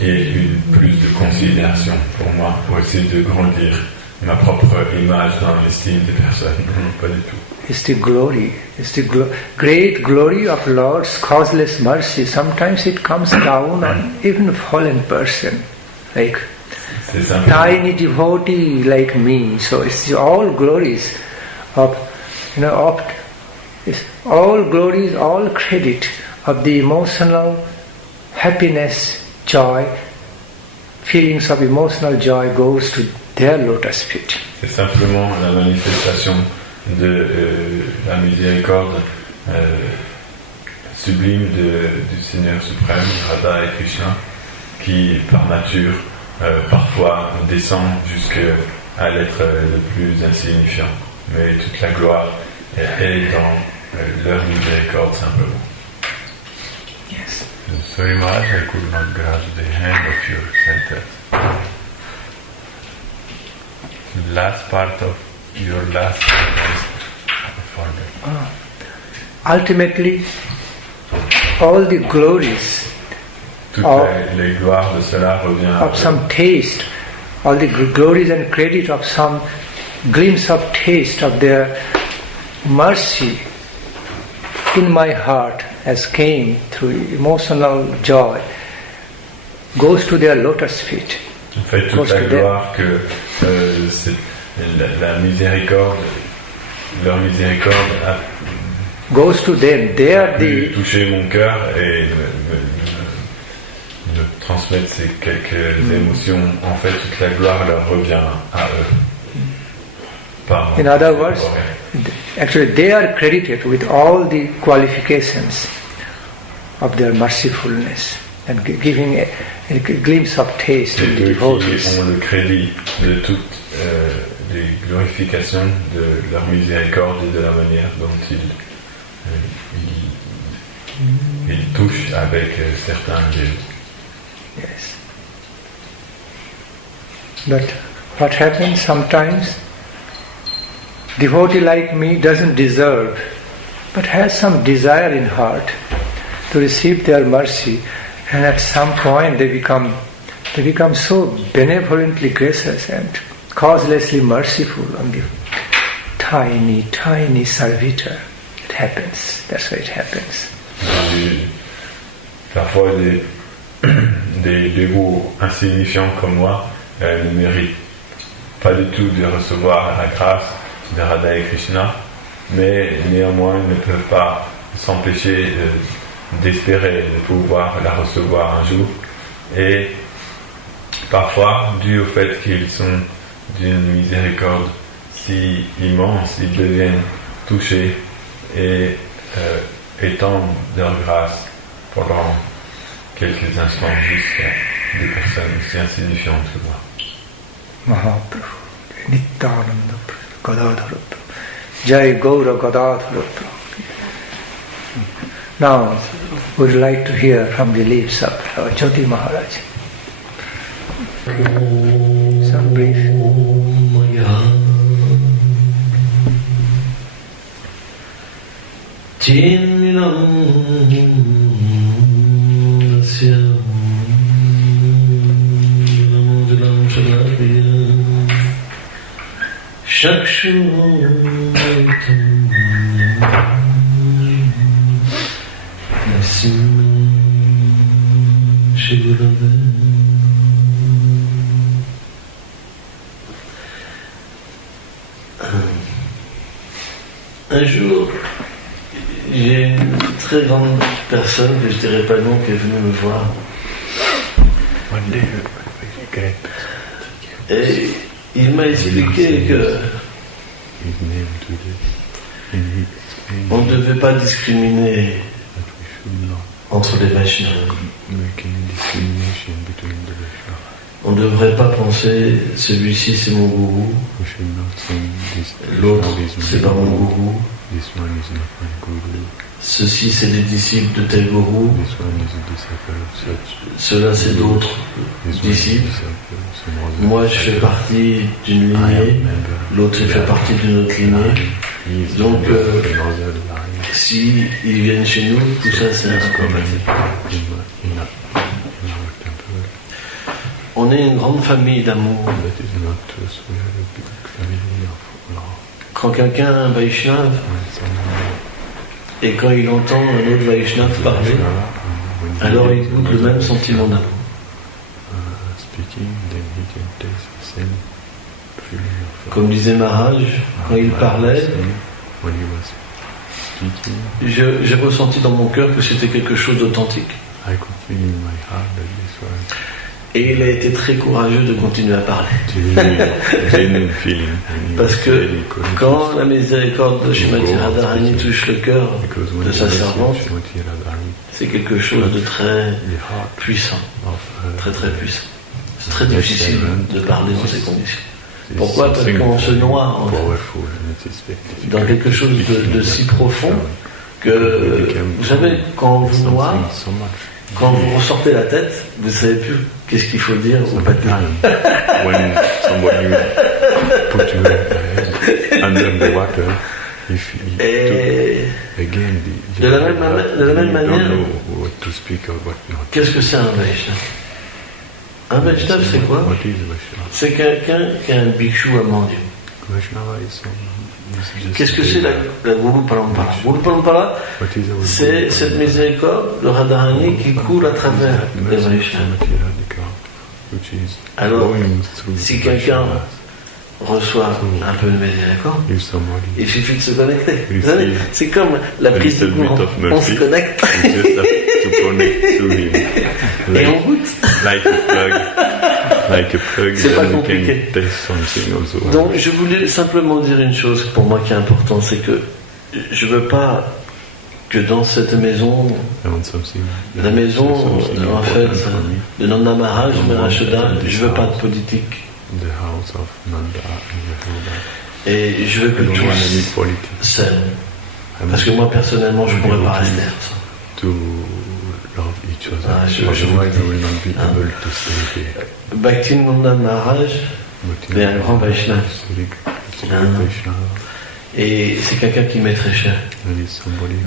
aient plus de considération pour moi, pour essayer de grandir ma propre image dans l'estime des personnes. Pas du tout. It's the glory. It's the great glory of Lord's causeless mercy. Sometimes it comes down on even a fallen person, like tiny devotee like me. So it's all glories of all glories, all credit of the emotional happiness, joy feelings of emotional joy goes to their lotus feet. C'est simplement la manifestation de la miséricorde sublime du Seigneur suprême, Radha et Krishna, qui par nature parfois descend jusqu'à l'être le plus insignifiant. Mais toute la gloire est dans leur miséricorde simplement. Yes. Sorry Maharaj, I could not grasp the hand of your sentence. The last part of your last sentence, I forgot. Ultimately, all the glories les gloires de cela revient of some taste, all the glories and credit of some glimpse of taste of their mercy in my heart as came through emotional joy goes to their lotus feet. En fait, toute la gloire que la miséricorde, leur miséricorde a goes to them. They are pu the toucher mon cœur et me transmettre ces quelques émotions. En fait, toute la gloire leur revient à eux. in other words, actually they are credited with all the qualifications of their mercifulness and giving a glimpse of taste in the Qui devotees. ont le crédit de toutes les glorifications de leur miséricorde et de la manière dont ils touchent avec certains dieux. Yes. But what happens sometimes, devotee like me doesn't deserve, but has some desire in heart to receive their mercy, and at some point they become so benevolently gracious and causelessly merciful on the tiny, tiny servitor. It happens. That's why it happens. Parfois des dévots insignifiants comme moi ne méritent pas du tout de recevoir la grâce de Radha et Krishna, mais néanmoins ils ne peuvent pas s'empêcher d'espérer de pouvoir la recevoir un jour. Et parfois, dû au fait qu'ils sont d'une miséricorde si immense, ils deviennent touchés et étendent leur grâce pendant quelques instants jusqu'à des personnes aussi insignifiantes que moi. Mahaprabhu, Nityananda Prabhu, Gadadhara Prabhu, Jai Gaura Gadadhara Prabhu. Now, we would like to hear from the lips of Jyoti Maharaj. Some brief. Un jour, j'ai une très grande personne, que je ne dirais pas le nom, qui est venue me voir. Et il m'a expliqué que on ne devait pas discriminer entre les Vaishnavas. On ne devrait pas penser celui-ci c'est mon gourou, l'autre c'est pas mon gourou, ceci c'est des disciples de tel gourou, cela c'est d'autres disciples. Moi je fais partie d'une lignée, l'autre il fait partie d'une autre lignée. Donc si ils viennent chez nous, tout ça c'est incompatible. On est une grande famille d'amour. Quand quelqu'un a un Vaishnava, et quand il entend un autre Vaishnava parler, alors il goûte le même sentiment d'amour. Comme disait Maharaj, quand il parlait, j'ai ressenti dans mon cœur que c'était quelque chose d'authentique. Et il a été très courageux de continuer à parler. Parce que quand la miséricorde de Srimati Radharani touche le cœur de sa servante, c'est quelque chose de très puissant, très très puissant. C'est très difficile de parler dans ces conditions. Pourquoi ? Parce qu'on se noie en fait, dans quelque chose de si profond que, vous savez, quand on vous noie, quand vous ressortez la tête, vous ne savez plus qu'est-ce qu'il faut dire ou pas dire. Et de la même manière, qu'est-ce que c'est un Vaishnava ? Un Vaishnava, c'est quoi ? C'est quelqu'un qui a un bhikshu à mendiant. Qu'est-ce que c'est la Guru Parampara ? Guru Parampara, c'est cette miséricorde de Radharani qui coule à travers les Vaishnavas. Alors, si quelqu'un reçoit un peu de miséricorde, il suffit de se connecter. Vous savez, c'est comme la prise de courant. On se connecte et on goûte. C'est pas compliqué. Donc je voulais simplement dire une chose pour moi qui est importante, c'est que je veux pas que dans cette maison, la maison en fait de Nanda Maharaj, Maharaja, je veux pas de politique. Et je veux que tous s'aiment. Parce que moi personnellement je ne pourrais pas rester sans. Bhaktivinoda Maharaj est un grand Vaishnava. Et c'est quelqu'un qui m'est très cher.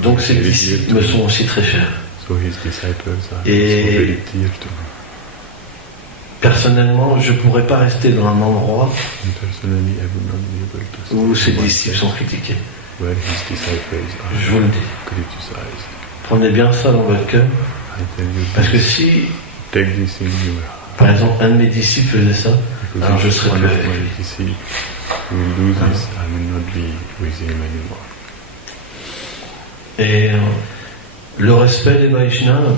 Donc ses disciples me sont aussi très chers. Et personnellement, je ne pourrais pas rester dans un endroit où ses disciples sont critiqués. Je vous le dis. Prenez bien ça dans votre cœur. Parce que si, par exemple, un de mes disciples faisait ça, alors je serais plus avec lui. Et le respect des Vaishnavas,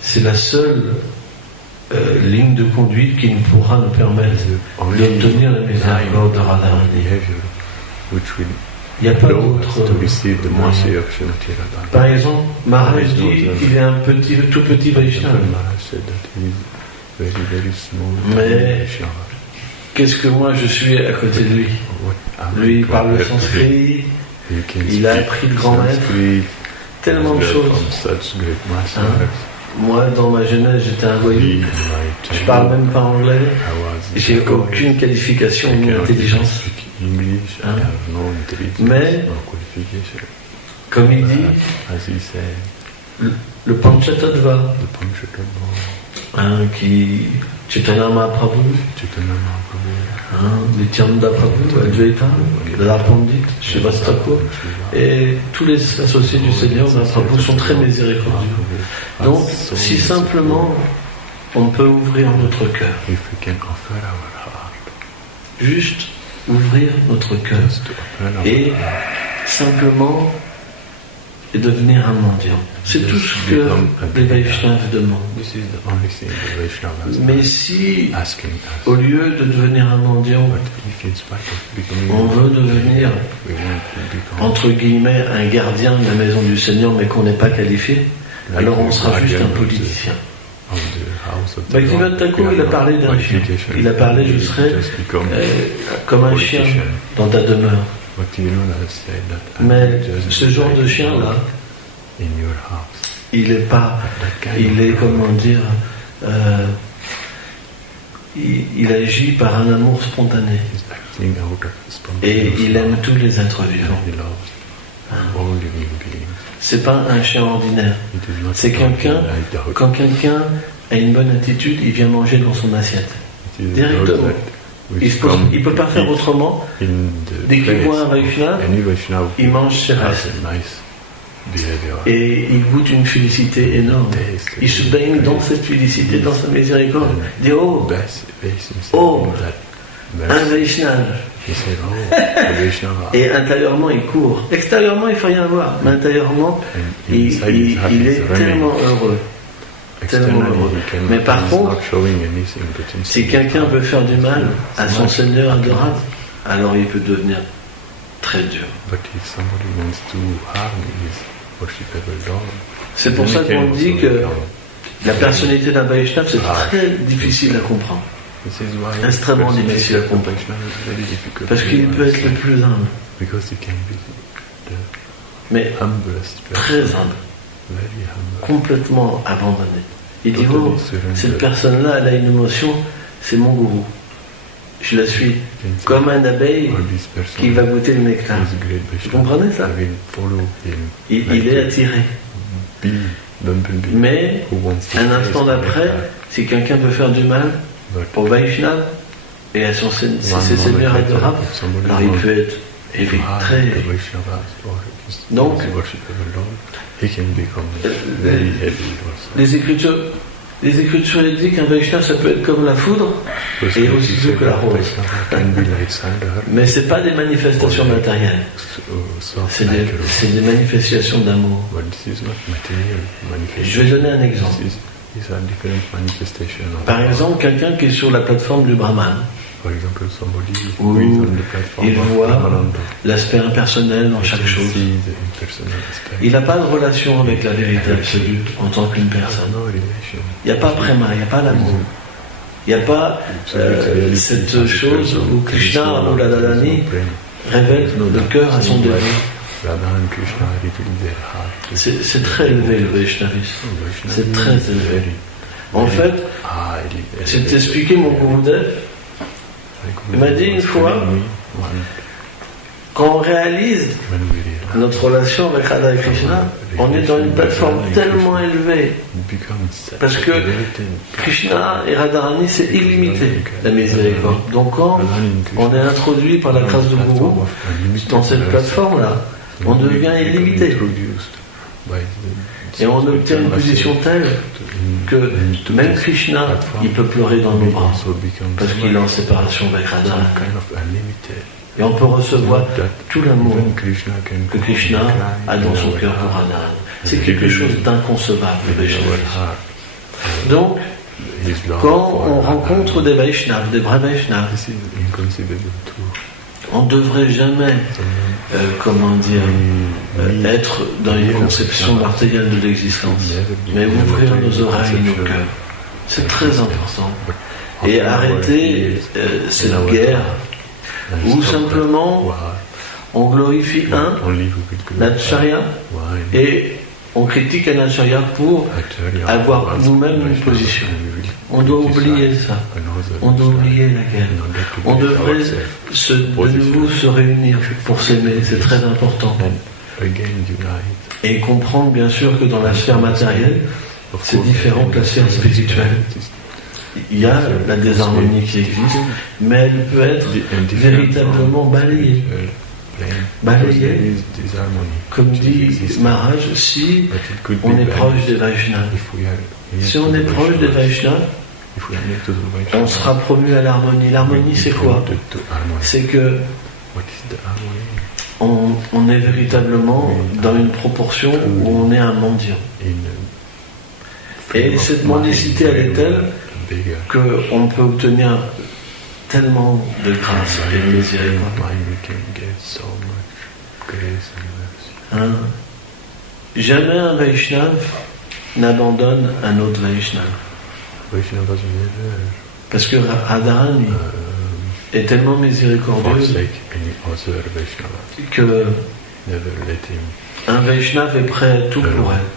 c'est la seule ligne de conduite qui nous pourra nous permettre d'obtenir la miséricorde de Radharani. Il n'y a pas d'autre moyen. Par exemple, Maharaj dit qu'il est un tout petit Vaishnava. Mais qu'est-ce que moi je suis à côté de lui ? Lui il parle le sanskrit, il a appris le grand maître, tellement de choses. Hein? Moi, dans ma jeunesse, j'étais un voyou. Je parle même pas anglais. J'ai aucune qualification ni intelligence. Hein? Mais, comme il dit, le Panchatattva, hein, qui Chaitanya Mahaprabhu, Nityananda Prabhu, Advaita, la Pandit, Shivastakur, et tous les associés du Seigneur Mahaprabhu sont très miséricordieux. Donc, si simplement on peut ouvrir notre cœur, juste ouvrir notre cœur et simplement devenir un mendiant. C'est tout ce que les Vaishnavas demandent. Mais si, au lieu de devenir un mendiant, on veut devenir, entre guillemets, un gardien de la maison du Seigneur, mais qu'on n'est pas qualifié, alors on sera juste un politicien. Bhaktivinoda Thakur, il a parlé d'un chien. Il a parlé, je serai comme un chien dans ta demeure. Mais ce genre de chien-là, il est pas, il est, comment dire, il agit par un amour spontané. Et il aime tous les êtres vivants. C'est pas un chien ordinaire. C'est quelqu'un, quand quelqu'un a une bonne attitude, il vient manger dans son assiette. Directement. Il ne peut pas faire autrement. Dès qu'il voit un Vaishnava, il mange ses racines. Et il goûte une félicité énorme. Il se baigne dans cette félicité, dans sa miséricorde. Il dit, oh, un Vaishnava. Et intérieurement, il court. Extérieurement, il ne faut rien voir. Mais intérieurement, il est tellement heureux. tellement heureux. Mais par contre, si quelqu'un veut faire du mal à son Seigneur adorable, alors il peut devenir très dur. C'est pour ça qu'on dit que la personnalité d'un Vaishnava, c'est très difficile à comprendre. Extrêmement difficile à comprendre. Parce qu'il peut être le plus humble. Mais très humble. Complètement abandonné. Il dit, oh, cette personne-là, elle a une émotion, c'est mon gourou. Je la suis. Comme un abeille qui va goûter le nectar. Vous comprenez ça? Il est attiré. Mais, un instant d'après, si quelqu'un veut faire du mal au Vaishnava et à ses seigneurs adorables, alors il peut être très... Donc, les Écritures disent qu'un Vaishnava, ça peut être comme la foudre et aussi doux que la rose. Mais ce n'est pas des manifestations matérielles. C'est des manifestations d'amour. Je vais donner un exemple. Par exemple, quelqu'un qui est sur la plateforme du Brahman, où il voit l'aspect impersonnel dans chaque chose. Il n'a pas de relation avec la vérité absolue en tant qu'une personne. Il n'y a pas préma, il n'y a pas l'amour. Il n'y a pas cette chose où Krishna ou la Radharani révèle le cœur à son dévot. C'est très élevé le Vaishnavisme. C'est très élevé. En fait, c'est expliqué mon Gurudev. Il m'a dit une fois, quand on réalise notre relation avec Radha et Krishna, on est dans une plateforme tellement élevée. Parce que Krishna et Radharani, c'est illimité, la miséricorde. Donc quand on est introduit par la grâce du Guru dans cette plateforme-là, on devient illimité. Et on obtient une position telle que même Krishna, il peut pleurer dans nos bras parce qu'il est en séparation avec Radha. Et on peut recevoir tout l'amour que Krishna a dans son cœur pour Radha. C'est quelque chose d'inconcevable, le Vaishnava. Donc, quand on rencontre des Vaishnavas, des vrais Vaishnavas, on ne devrait jamais, être dans une conception matérielle de l'existence, mais ouvrir nos oreilles et nos cœurs. C'est très important. Et arrêter cette guerre où simplement on glorifie l'Acharya, et on critique un Acharya pour avoir nous-mêmes une position. On doit oublier ça. On doit oublier la guerre. On devrait de nouveau se réunir pour s'aimer. C'est très important. Et comprendre bien sûr que dans la sphère matérielle, c'est différent de la sphère spirituelle. Il y a la désharmonie qui existe, mais elle peut être véritablement balayée. Comme dit Maharaj, si on est proche des Vaishnavas, si on est proche des Vaishnavas, on sera promu à l'harmonie. L'harmonie, c'est quoi? C'est que on est véritablement dans une proportion où on est un mendiant. Et cette mendicité, elle est telle qu'on peut obtenir tellement de grâce et de miséricorde. Jamais un Vaishnava n'abandonne un autre Vaishnava. Parce que Radharani est tellement miséricordieuse que un Vaishnava est prêt à tout pour elle,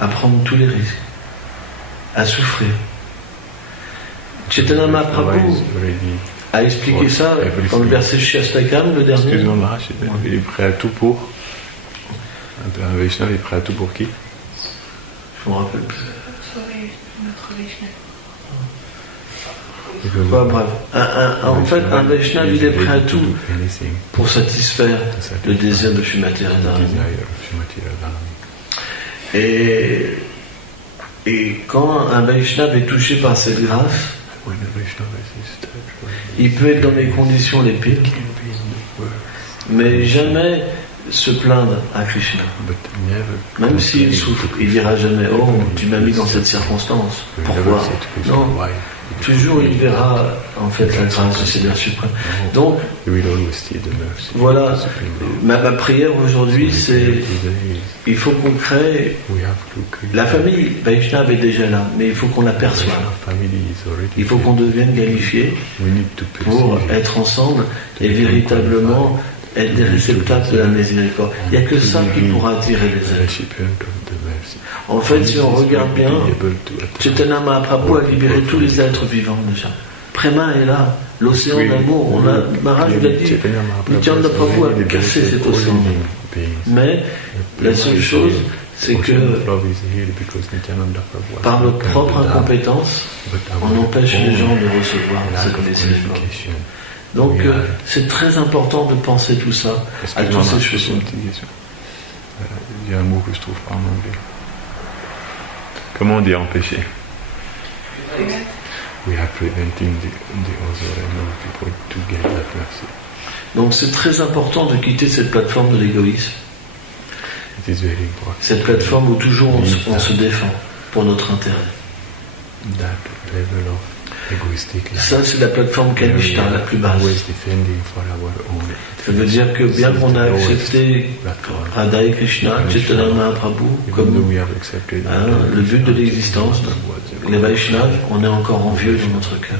à prendre tous les risques, à souffrir. Chaitanya Mahaprabhu a expliqué ça dans le verset Shastakam, le dernier. Excuse-moi, Maharaj, il est prêt à tout pour. Un Vaishnava est prêt à tout pour qui? Je me rappelle plus. Notre Vaishnava. En fait, un Vaishnava, il est prêt à tout pour satisfaire le désir de Srimati Radharani. Et quand un Vaishnava est touché par cette grâce, il peut être dans les conditions les pires, mais jamais se plaindre à Krishna. Même s'il souffre, il dira jamais « Oh, tu m'as mis dans cette circonstance. Pourquoi ?» Non. Toujours il verra en fait la grâce du Seigneur suprême. Donc, voilà, ma prière aujourd'hui, c'est il faut qu'on crée. La famille Vaishnava est déjà là, mais il faut qu'on l'aperçoive. Il faut qu'on devienne qualifié pour être ensemble et véritablement être des réceptacles de la miséricorde. Il n'y a que ça qui pourra attirer les êtres. En fait, si on regarde bien, Chaitanya Mahaprabhu a libéré tous les êtres vivants déjà. Prema est là, l'océan d'amour. Maharaj l'a dit, Nityananda Prabhu a cassé cet océan. Mais la seule chose, c'est que par notre propre incompétence, on empêche les gens de recevoir cette miséricorde. Donc c'est très important de penser tout ça, à toutes ces choses. Il y a un mot que je trouve pas en anglais. Comment on dit empêcher? We are preventing the other people to get that mercy. Donc c'est très important de quitter cette plateforme de l'égoïsme. Cette plateforme où toujours on se défend pour notre intérêt. Ça, c'est la plateforme Kanishta, la plus basse. Ça veut dire que bien qu'on a accepté Radha et Krishna, Chaitanya Mahaprabhu, comme le but de l'existence, les Vaishnavas, on est encore envieux dans notre cœur.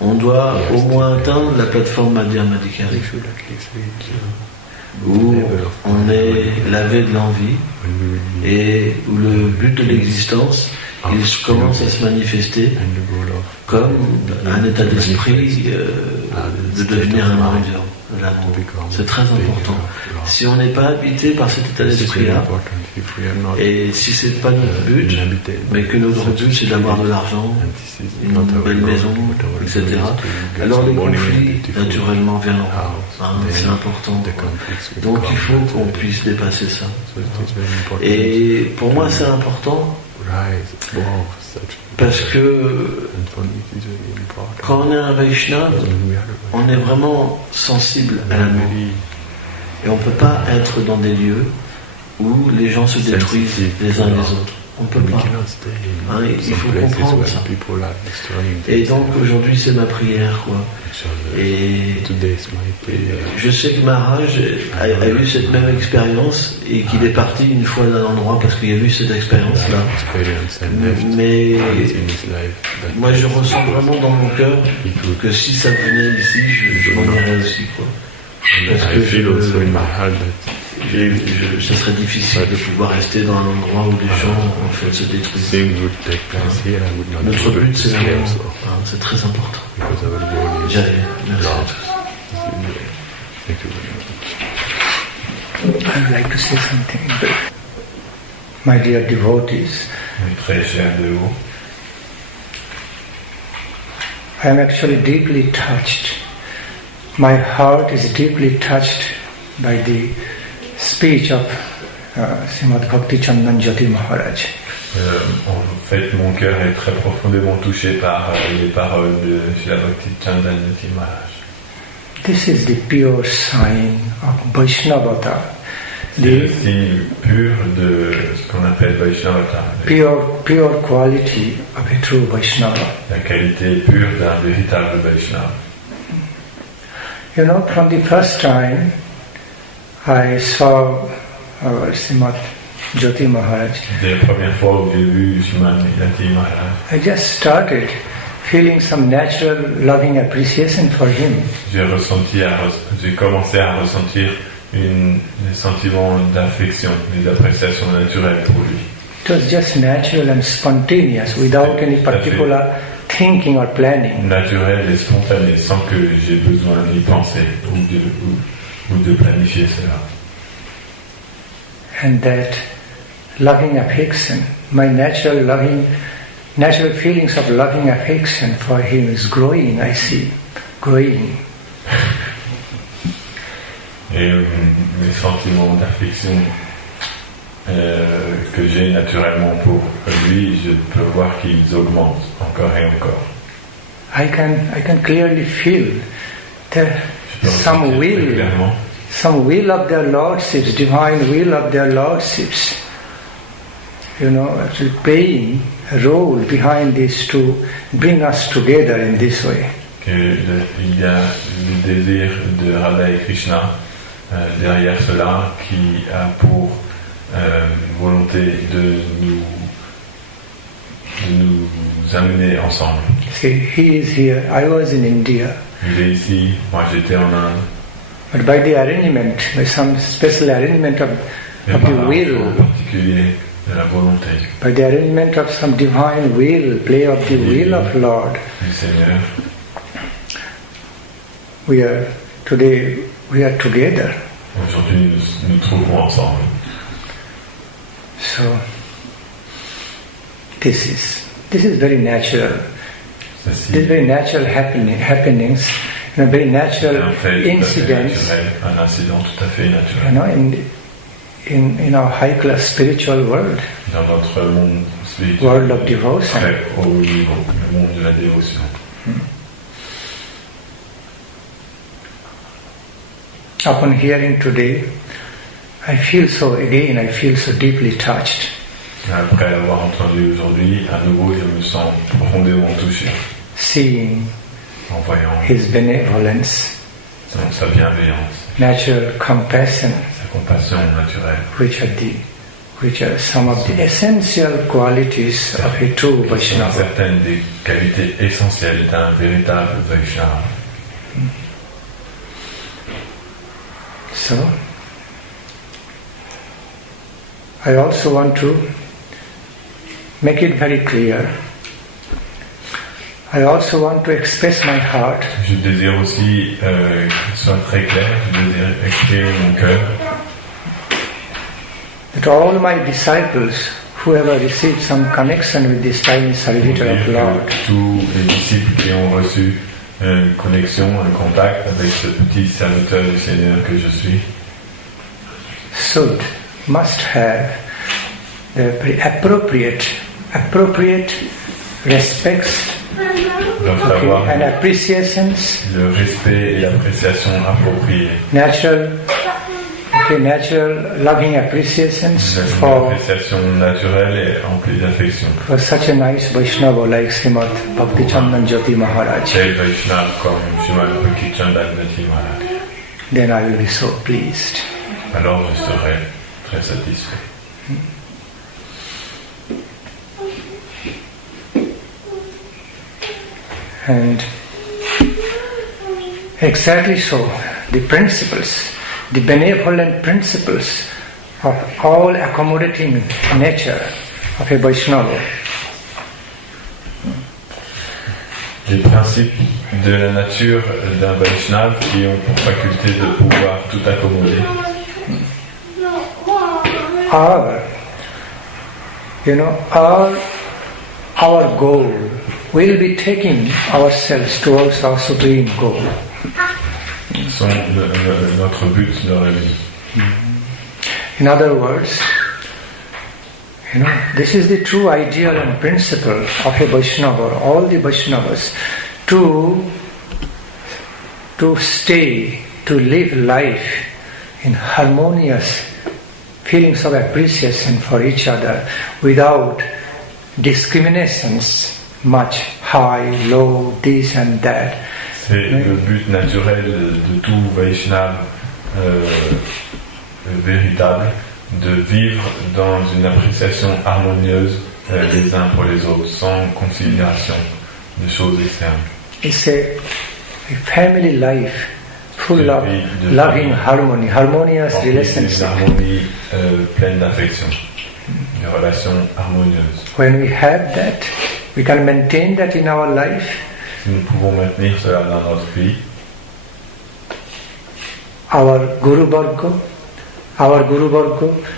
On doit au moins atteindre la plateforme Madhya Madhikari, où on est lavé de l'envie et où le but de l'existence il commence à se manifester comme un état d'esprit de devenir un mendiant de l'amour. C'est très important. Si on n'est pas habité par cet état d'esprit-là, et si c'est pas notre but, mais que notre but c'est d'avoir de l'argent, une belle maison, etc., alors les conflits naturellement viendront. C'est important. Donc il faut qu'on puisse dépasser ça. Et pour moi c'est important. Parce que quand on est un Vaishnava, on est vraiment sensible à l'amour. Et on ne peut pas être dans des lieux où les gens se détruisent les uns les autres. On ne peut pas. Il faut comprendre ça. Et donc aujourd'hui c'est ma prière, quoi. Et je sais que Maharaj a eu cette même expérience et qu'il est parti une fois d'un endroit parce qu'il a eu cette expérience-là. Mais moi je ressens vraiment dans mon cœur que si ça venait ici, je m'en irais aussi, quoi. Parce que ça serait difficile de pouvoir rester dans un endroit où les gens en fait se détruisent. Notre but c'est l'amour, c'est très important. Merci à tous. I would like to say something. My dear devotees, I am actually deeply touched. My heart is deeply touched by the speech of Srimad Bhakti Chandan Jyoti Maharaj. En fait, mon cœur est très profondément touché par les paroles de Srila Bhakti Chandan Jyoti Maharaj. This is the pure sign of Vaishnavata. C'est le signe pur de ce qu'on appelle Vaishnavata. Pure quality of a true Vaishnava. La qualité pure d'un véritable Vaishnava. You know, from the first time I saw our Srimad Jyoti Maharaj, dès la première fois où j'ai vu Srimad Jyoti Maharaj, I just started feeling some natural loving appreciation for him. J'ai commencé à ressentir des sentiments d'affection et d'appréciation naturelle pour lui. It was just natural and spontaneous, without any particular thinking or planning. Naturel et spontané, sans que j'ai besoin d'y penser ou de planifier cela. And that loving affection, my natural feelings of loving affection for him is growing, I see, growing. Et mes sentiments d'affection que j'ai naturellement pour lui, je peux voir qu'ils augmentent encore et encore. I can clearly feel that some will some will of their lordships, divine will of their lordships, actually playing a role behind this to bring us together in this way. Il y a le désir de Radha et Krishna derrière cela qui a pour volonté de nous amener ensemble. See, he is here. I was in India. Il est ici, moi j'étais en Inde. But by the arrangement, by some special arrangement of the will, particulier de la volonté, by the arrangement of some divine will, play of the will of Lord, du Seigneur, we are together. Aujourd'hui, nous trouvons ensemble. So, this is very natural. This is very natural happenings, very natural incidents. Un incident tout à fait naturel. In our high class spiritual world. Dans notre monde spirituel. World of devotion. Très haut niveau, le monde de la dévotion. Upon hearing today, I feel so deeply touched. Après l'avoir entendu aujourd'hui, à nouveau, je me sens profondément touché. Seeing en voyant His benevolence, sa bienveillance, natural compassion, sa compassion naturelle, which are some of the essential qualities of a true Vaishnava. Certaines des qualités essentielles d'un véritable Vaishnava. So, I also want to make it very clear. I also want to express my heart. Je désire aussi qu'il soit très clair, je désire exprimer mon cœur. That all my disciples who have received some connection with this tiny servitor of Lord, tous les disciples qui ont reçu une connexion, un contact avec ce petit serviteur du Seigneur que je suis, must have the very appropriate respects and appreciations, le respect et l'appréciation appropriée, natural loving appreciations for appréciation naturelle et emplie d'affection. For such a nice Vaishnava like Srimad Bhaktichandan Jyoti Maharaj. Tel Vaishnava comme Srimad Bhaktichandan Jyoti Maharaj. Then I will be so pleased. Alors je serai très satisfait. And exactly so, the principles, the benevolent principles of all accommodating nature of a Vaishnava. Les principes de la nature d'un Vaishnava qui ont pour faculté de pouvoir tout accommoder. Our goal will be taking ourselves towards our supreme goal. Sont notre but dans la vie. In other words, this is the true ideal and principle of a Vaishnava, all the Vaishnavas, to stay, to live life in harmonious feelings of appreciation for each other without discriminations, much high, low, this and that. C'est le but naturel de tout Vaishnava véritable, de vivre dans une appréciation harmonieuse les uns pour les autres, sans considération de choses externes. It's a family life full of loving harmony, harmonious relationships. Une harmonie pleine d'affection, de relations harmonieuses. When we have that, we can maintain that in our life. Si nous pouvons maintenir cela dans notre vie, our Guru Varga,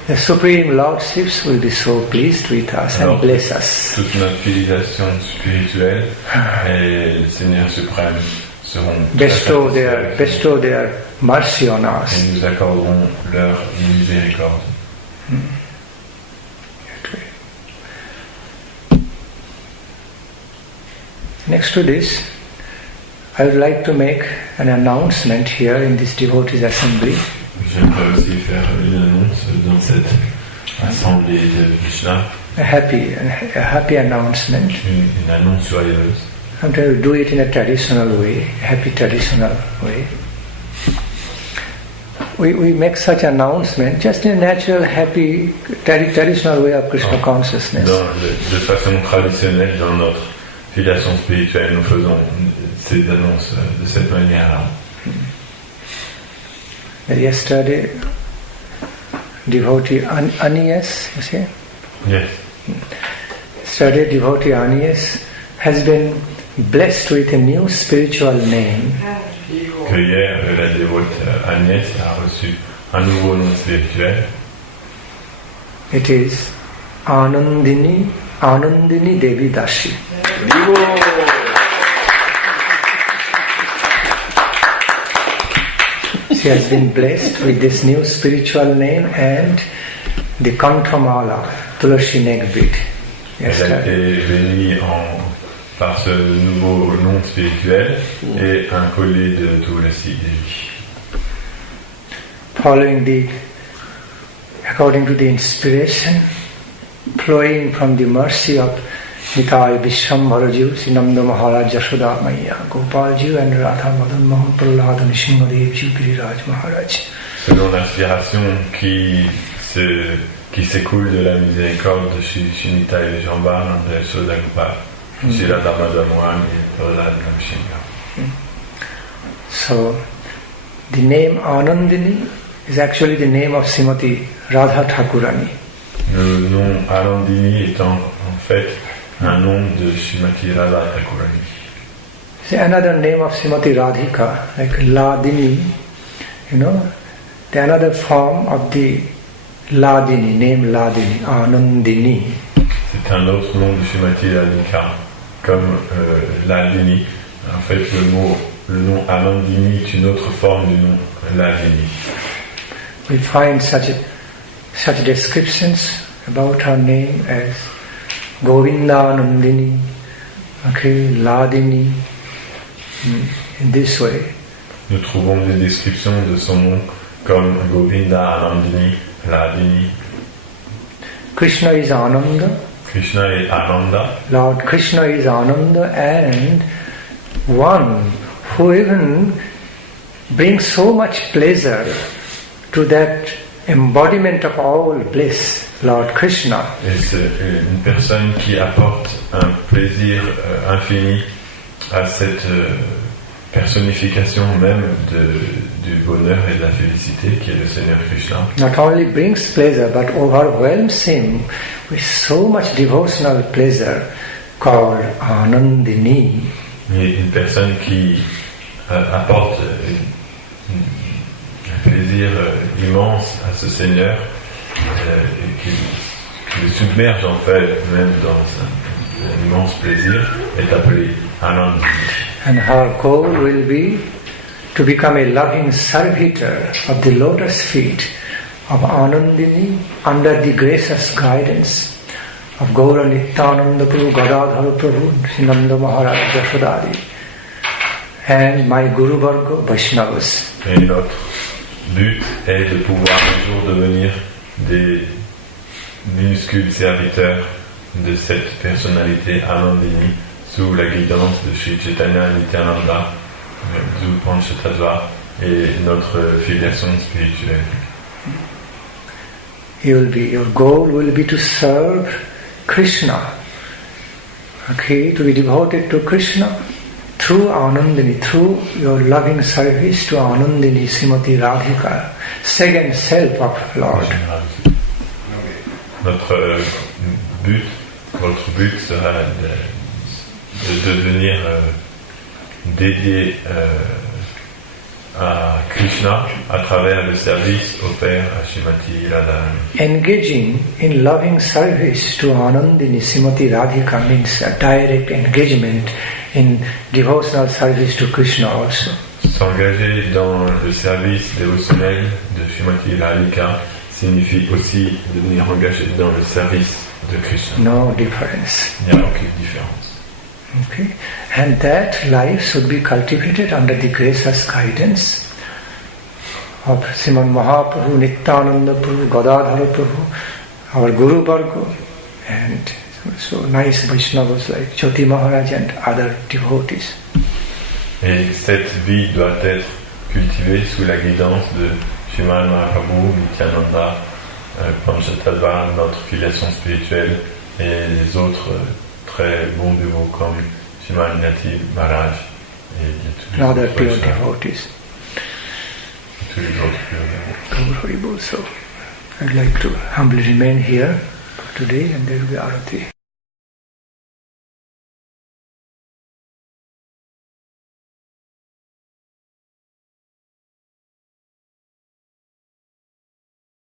the Supreme Lordships will be so pleased with us and bless us. Toute notre civilisation spirituelle et le Seigneur suprême seront bestow their mercy on us. Et nous accorderont leur miséricorde. Next to this, I would like to make an announcement here in this devotees assembly. J'aimerais aussi faire une annonce dans cette assemblée de Krishna. A happy announcement. Une annonce joyeuse. I'm trying to do it in a traditional way, happy traditional way. We make such announcement just in a natural, happy, traditional way of Krishna consciousness. De façon traditionnelle, dans notre filiation spirituelle, nous faisons ces annonces de cette manière-là. Yesterday, devotee Anias, you see? Yes. Yesterday, devotee Anias has been blessed with a new spiritual name. Que hier, la dévote Agnès a reçu un nouveau nom spirituel. It is Anandini Devi Dashi. She has been blessed with this new spiritual name and the Kanthamala, Tulasi neck bead. Elle a été bénie par ce nouveau nom spirituel et un collier de Tulasi Devi. According to the inspiration flowing from the mercy of Nitai Vishwambharaju, Sinamda Maharaj, Yashoda Maya, Gopalji and Radha Madan Mohan Prahlad Nrsimhadev Ji Giriraj Maharaj. Selon l'inspiration qui s'écoule de la miséricorde de Nitai Vishwambhara, de Yashoda Gopal, Shri Radha Madan Mohan et Prahlad Nrsimha. So, the name Anandini is actually the name of Srimati Radha Thakurani. Le nom Anandini est en fait un nom de Srimati Radha Thakurani. See, another name of Srimati Radhika, like Ladini, the another form of the Ladini, name Ladini, Anandini. C'est un autre nom de Srimati Radhika, comme Ladini. En fait, le nom Anandini est une autre forme du nom Ladini. We find such descriptions about her name as Govinda Nandini, Ladini, in this way. Nous trouvons des descriptions de son nom comme Govinda Nandini, Ladini. Krishna is Ananda. Krishna est Ananda. Lord Krishna is Ananda, and one who even brings so much pleasure to that embodiment of all bliss, Lord Krishna. Et c'est une personne qui apporte un plaisir infini à cette personnification même du bonheur et de la félicité qui est le Seigneur Krishna. Not only brings pleasure but overwhelms him with so much devotional pleasure called Anandini. Et une personne qui apporte un plaisir immense à ce Seigneur et qui le submerge en fait même dans un immense plaisir est appelé Anandini. And her goal will be to become a loving servitor of the lotus feet of Anandini under the gracious guidance of Gaura Nityananda Prabhu, Gadadhar Prabhu, Srinanda Maharaj, Yashodadi, and my Guru Varga Vaishnavas. Et notre but est de pouvoir un jour devenir des minuscules serviteurs de cette personnalité Anandini sous la guidance de Sri Chaitanya Nityananda, Dhruv Panchatattva et notre filiation spirituelle. Your goal will be to serve Krishna, to be devoted to Krishna through Anandini, through your loving service to Anandini, Srimati Radhika, second self of Lord. Votre but sera de devenir dédié à Krishna à travers le service offert à Srimati Radharani. Engaging in loving service to Anandini, Srimati Radhika means a direct engagement in devotional service to Krishna also. S'engager dans le service dévotionnel de Srimati Radhika signifie aussi devenir engagé dans le service de Krishna. No difference. Il n'y a aucune différence. Okay, and that life should be cultivated under the gracious guidance of Sriman Mahaprabhu, Nityananda Prabhu, Gadadhara Prabhu, our Guru Varga, and so nice Vaishnavas like Jyoti Maharaj and other devotees. Et cette vie doit être cultivée sous la guidance de Sriman Mahaprabhu, Nityananda, Panchatattva, notre filiation spirituelle, et les autres très bons dévots comme Sriman Nati Maharaj et tous les other autres pure devotees. Tous les autres pure dévots. So I'd like to humbly remain here for today, and there will be Arati.